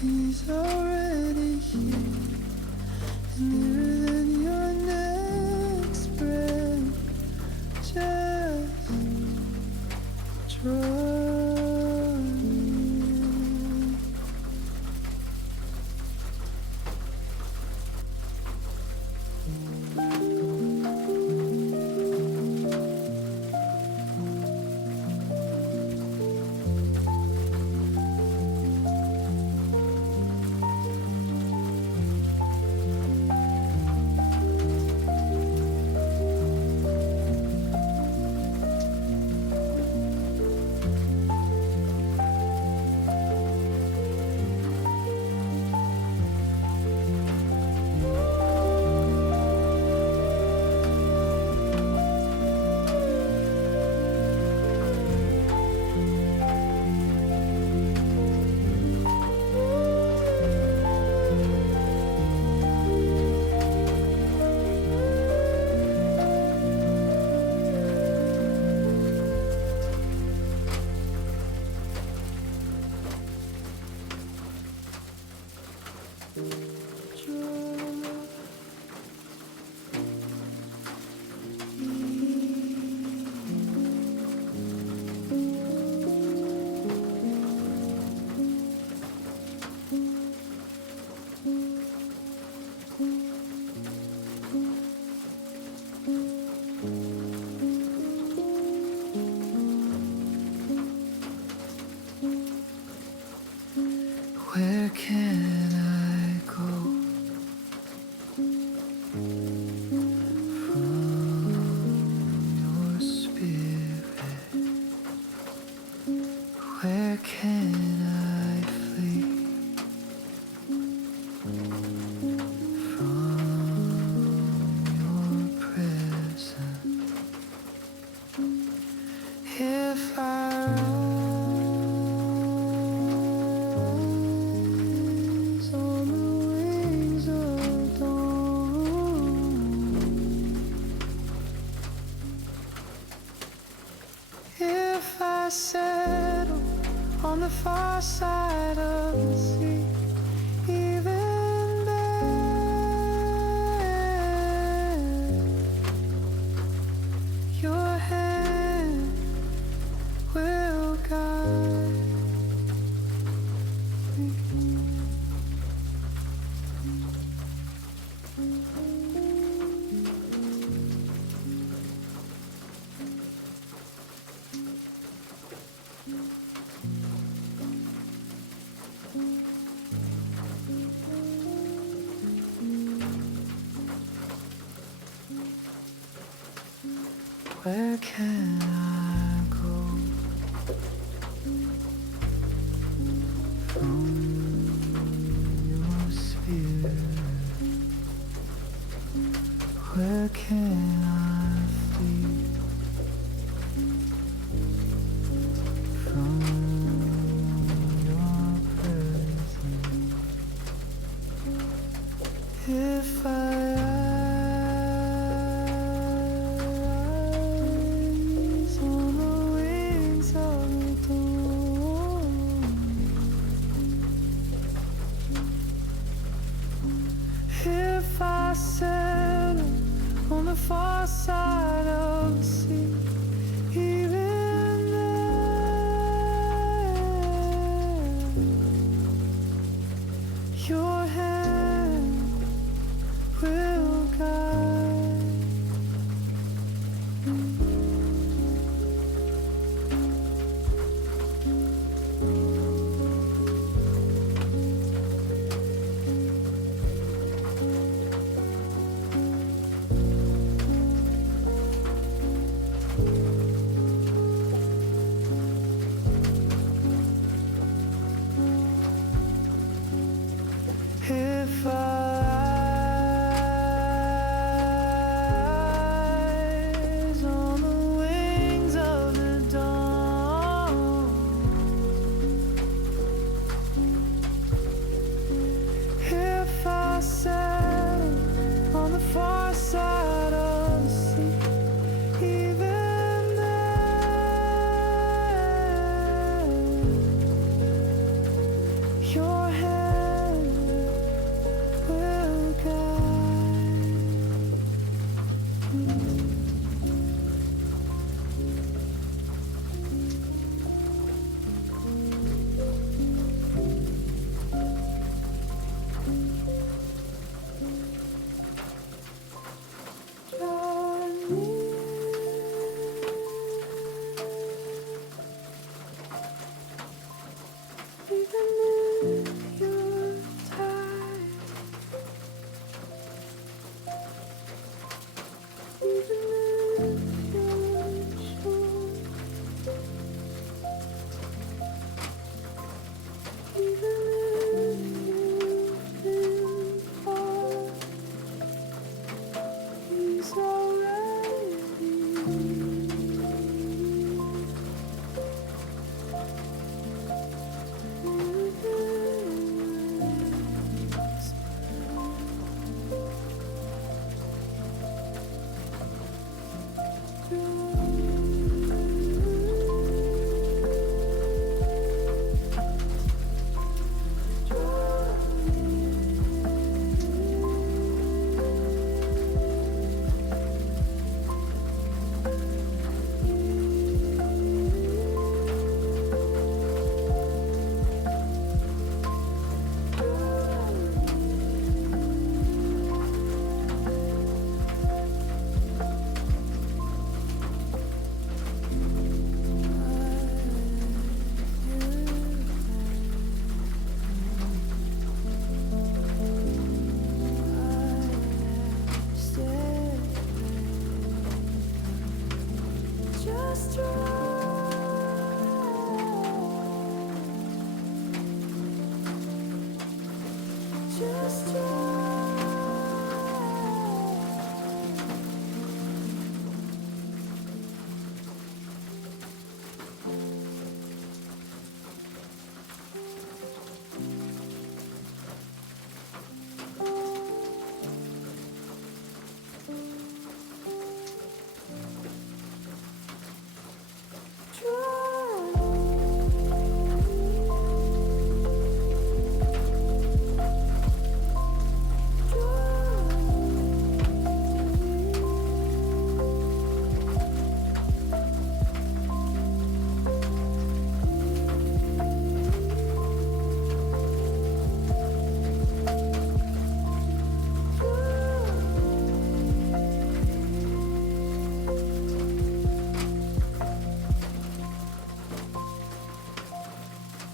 he's already here, and nearer than your next breath. Just draw near. Where can I go from your spirit? Where can I flee from your presence? If I rise on the wings of dawn, if I settle on the far side of the sea, even then, your hand will guide me. Where can I go from your spirit? Where can I flee from your presence? If I rise on the wings of dawn, if I settle on the far side of the sea, even then, your hand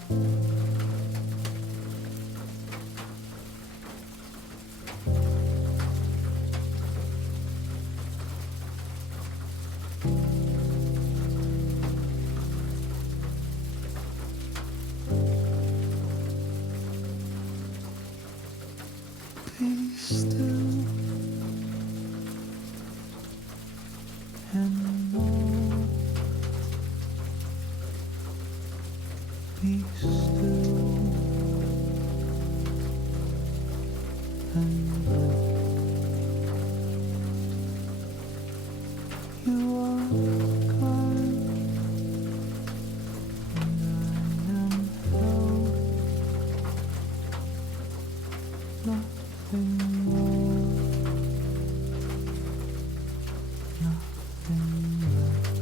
Be still and know. Be still and know. You are kind and I am held. Nothing more, nothing less.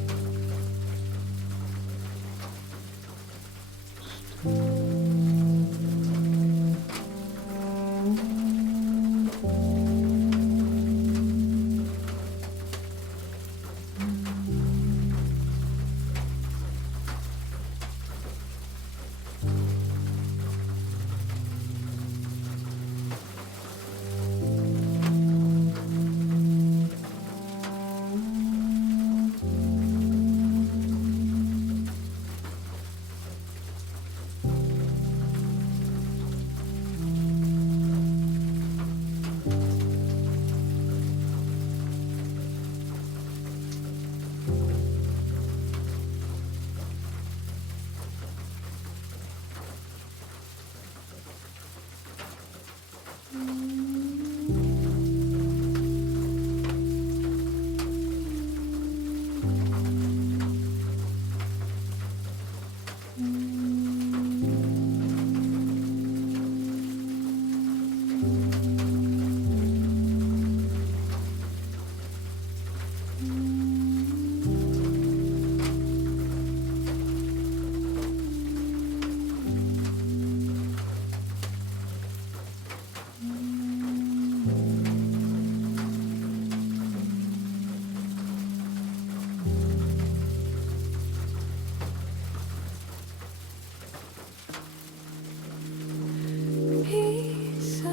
Peace I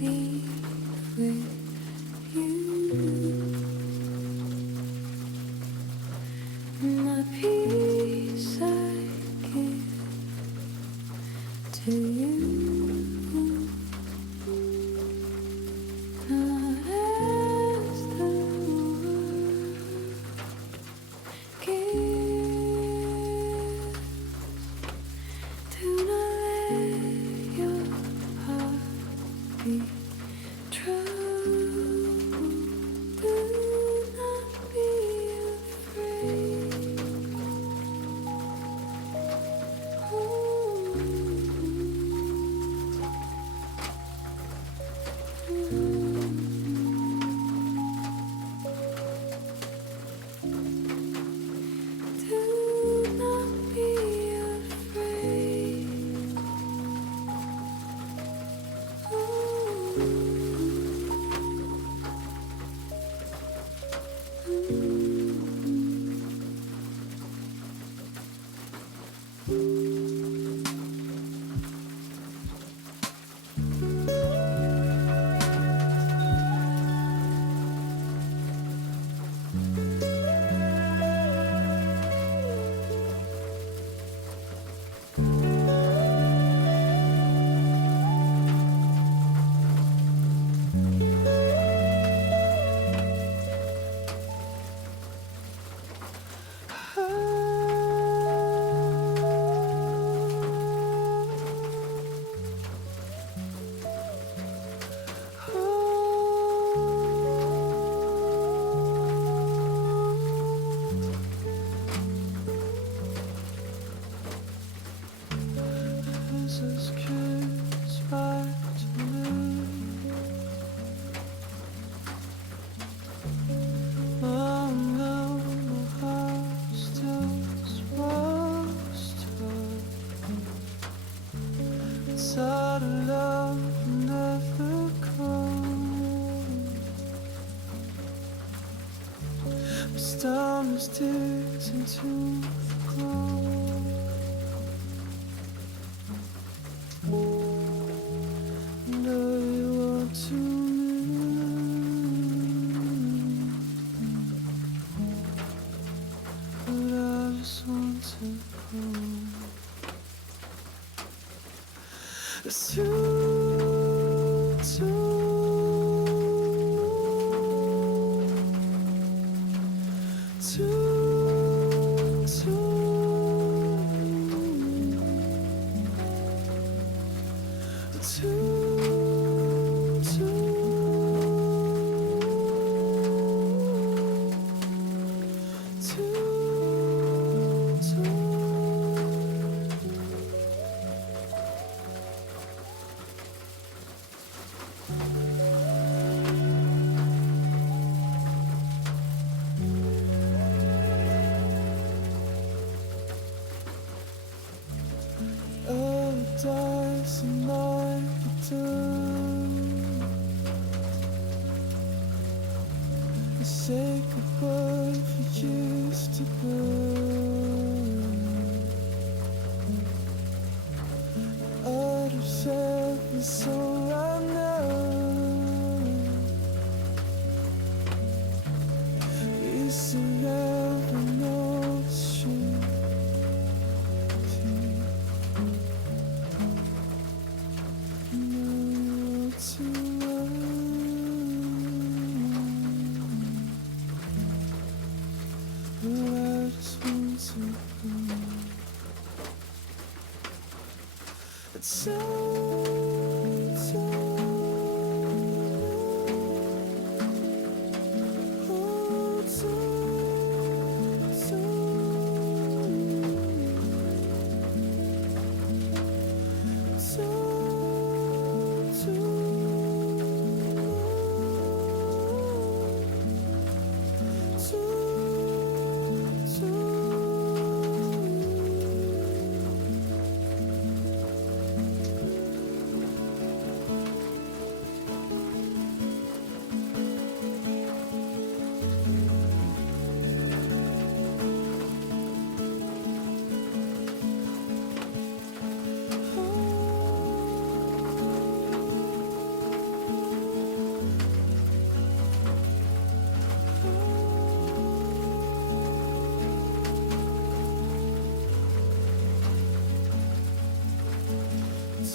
leave with you. My peace I give to you. Not as the world gives. Do not let your heart be troubled. Do not be afraid. Do not be afraid. Jesus kiss back to me. Oh no, my heart still supposed to. It's out of love never comes. My stomach digs into the ground. It's too, dies and I return. I say goodbye for years to burn. Out of seven, so I know. Is there ever no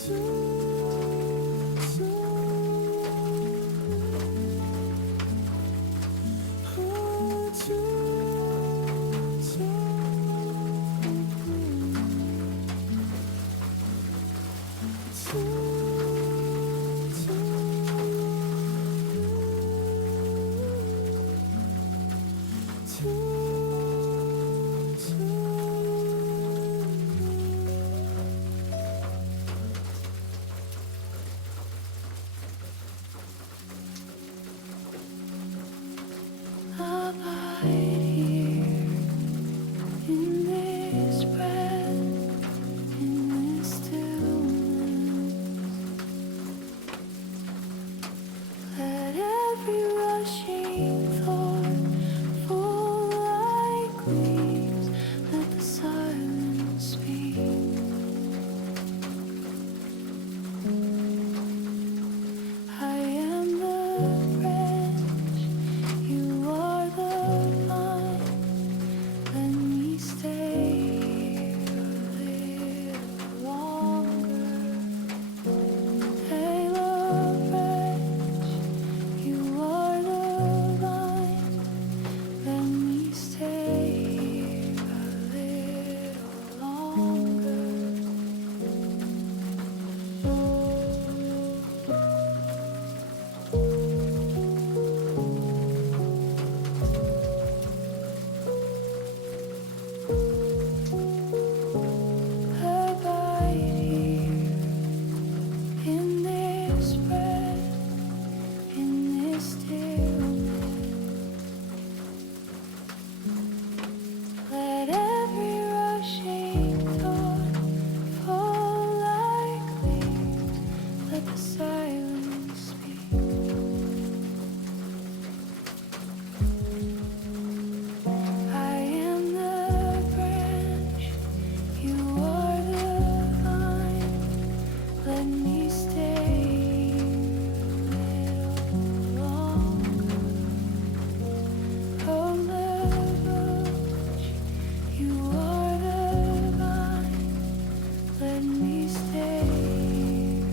truth? Let me stay.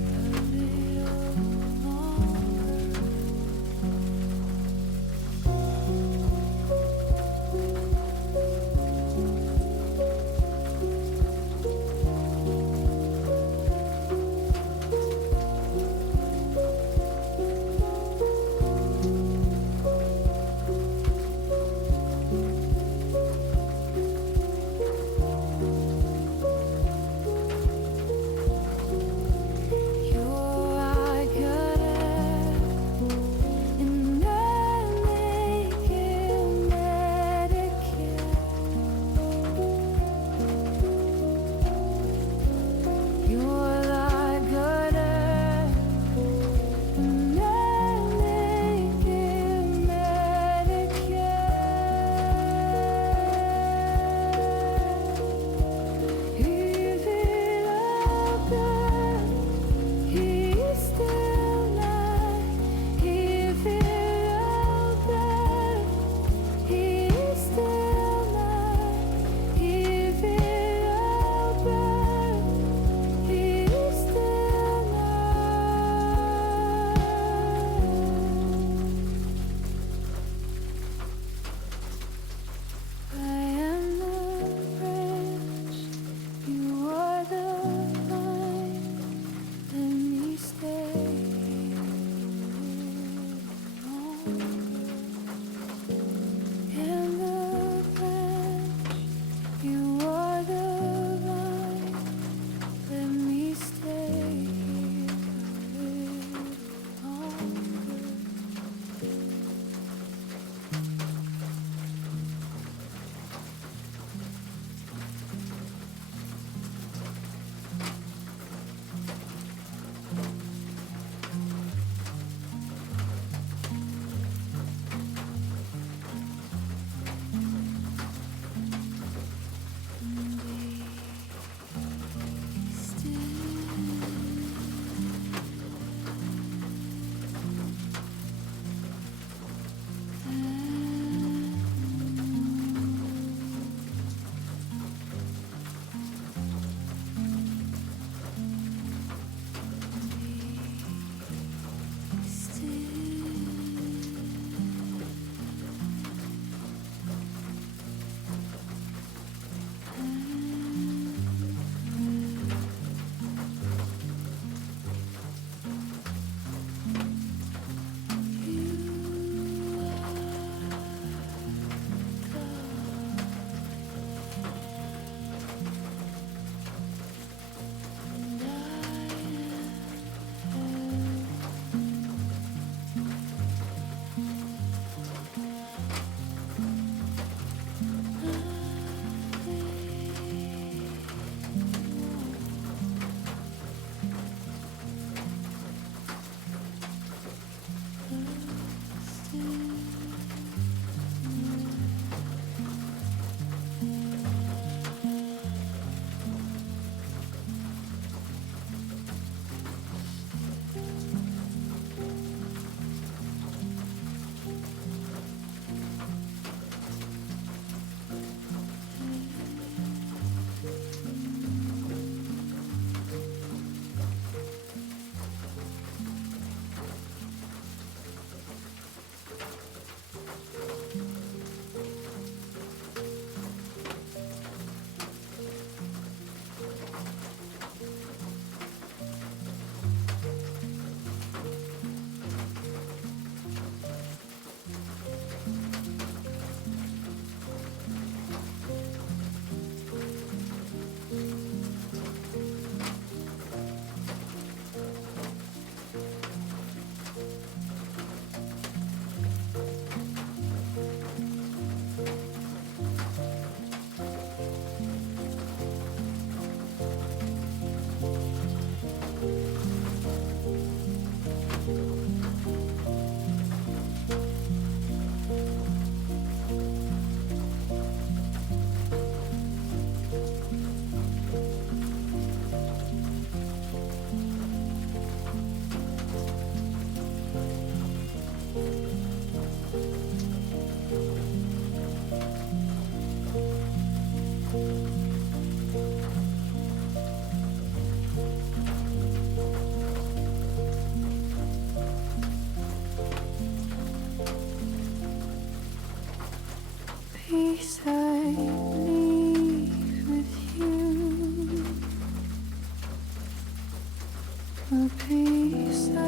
a peace I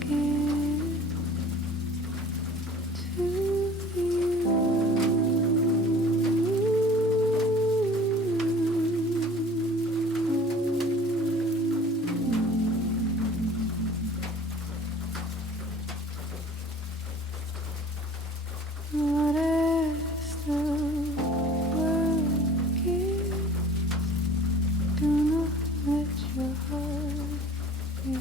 give to what is the world gives? Do not let your heart be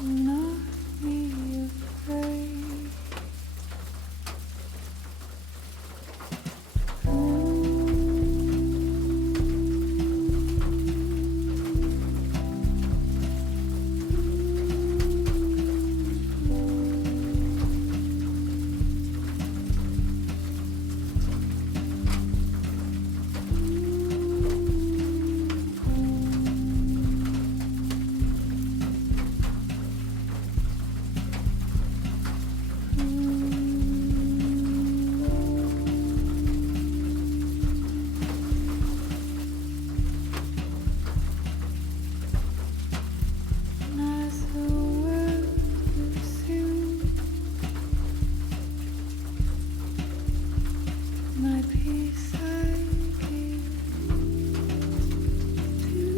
do not be afraid. As the world assumes my peace I give to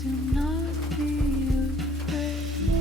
do not be afraid.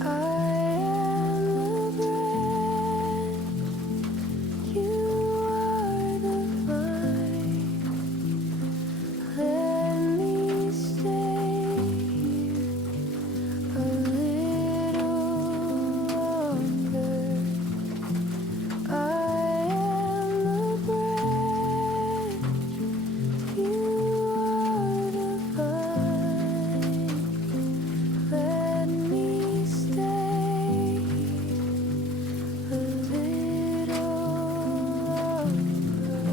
I am the branch, you are the vine. Let me stay a little longer. I am the branch, you are the vine. Let me stay a little longer.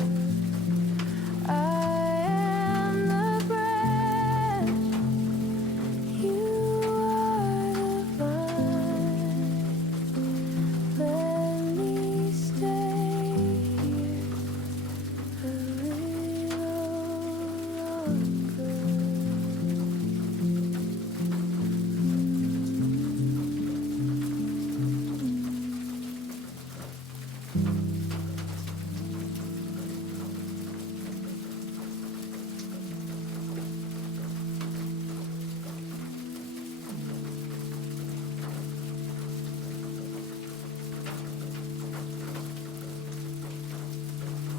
I am the branch, you are the vine. Let me stay here a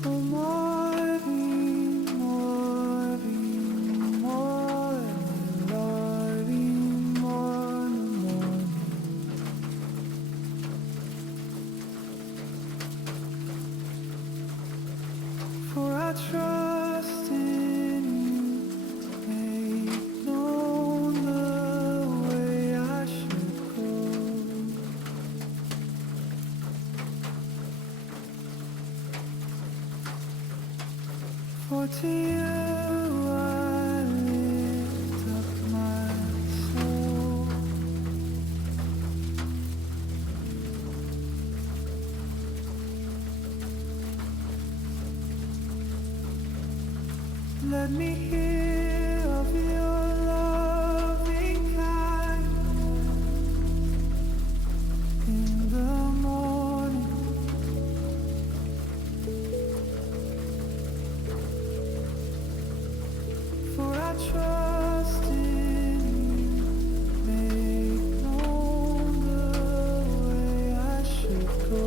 Oh, Marvin, Marvin, Marvin, Marvin, Marvin. For I trust in you, make known the way I should go. For to you I lift up my soul. Let me hear of your loving kindness in the morning. For I trust in you, make known the way I should go.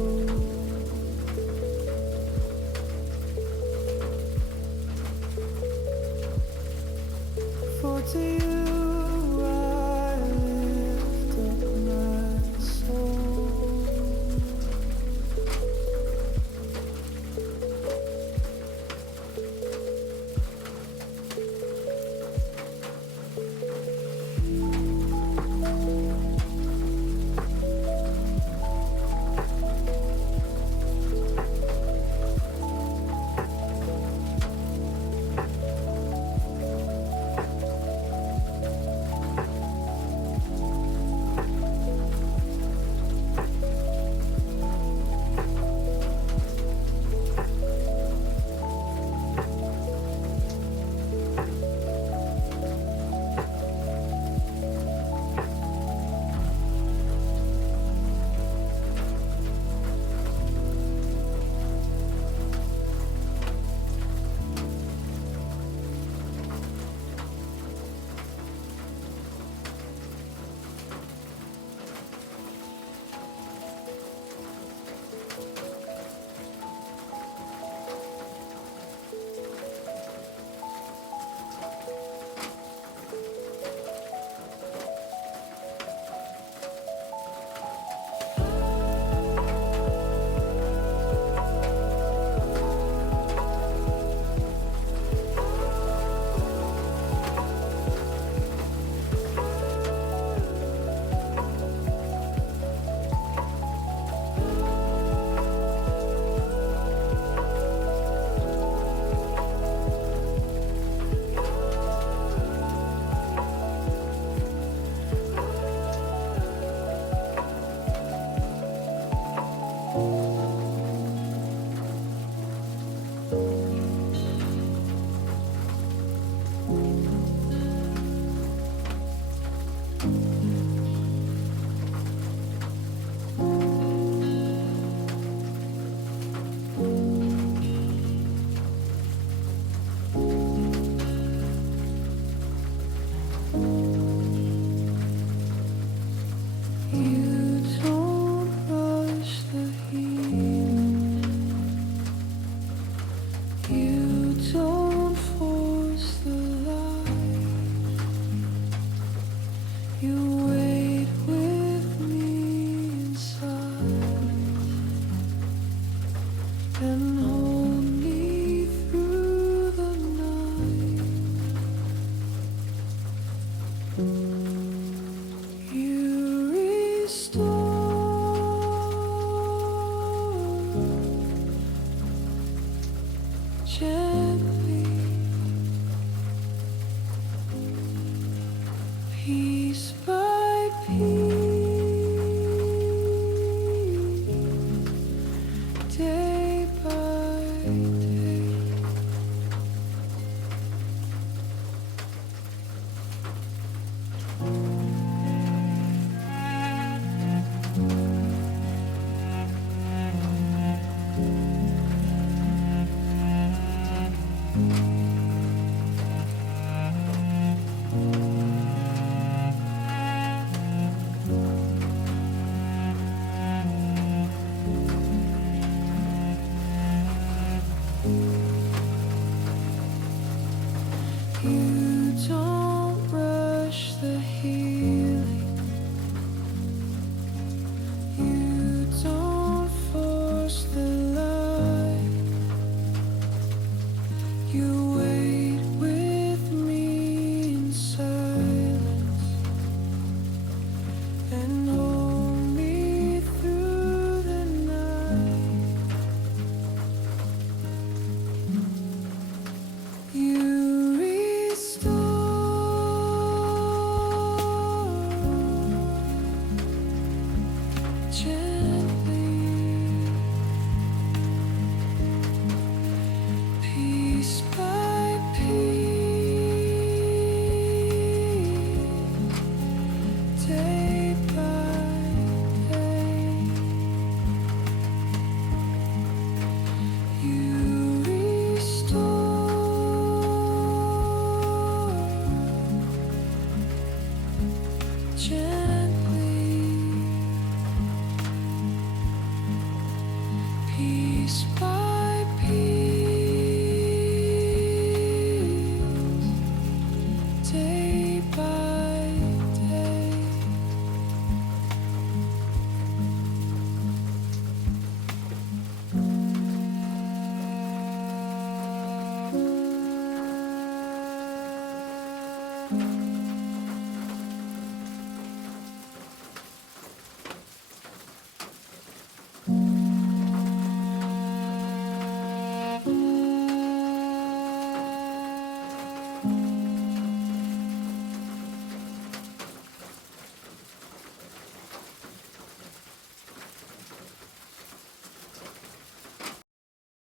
For to you I lift up my soul. You restore gently, piece by piece, day by day. You don't rush the healing. You don't force the light. You wait with me in silence and hold me through the night. You gently, piece by piece, day by day. You restore gently.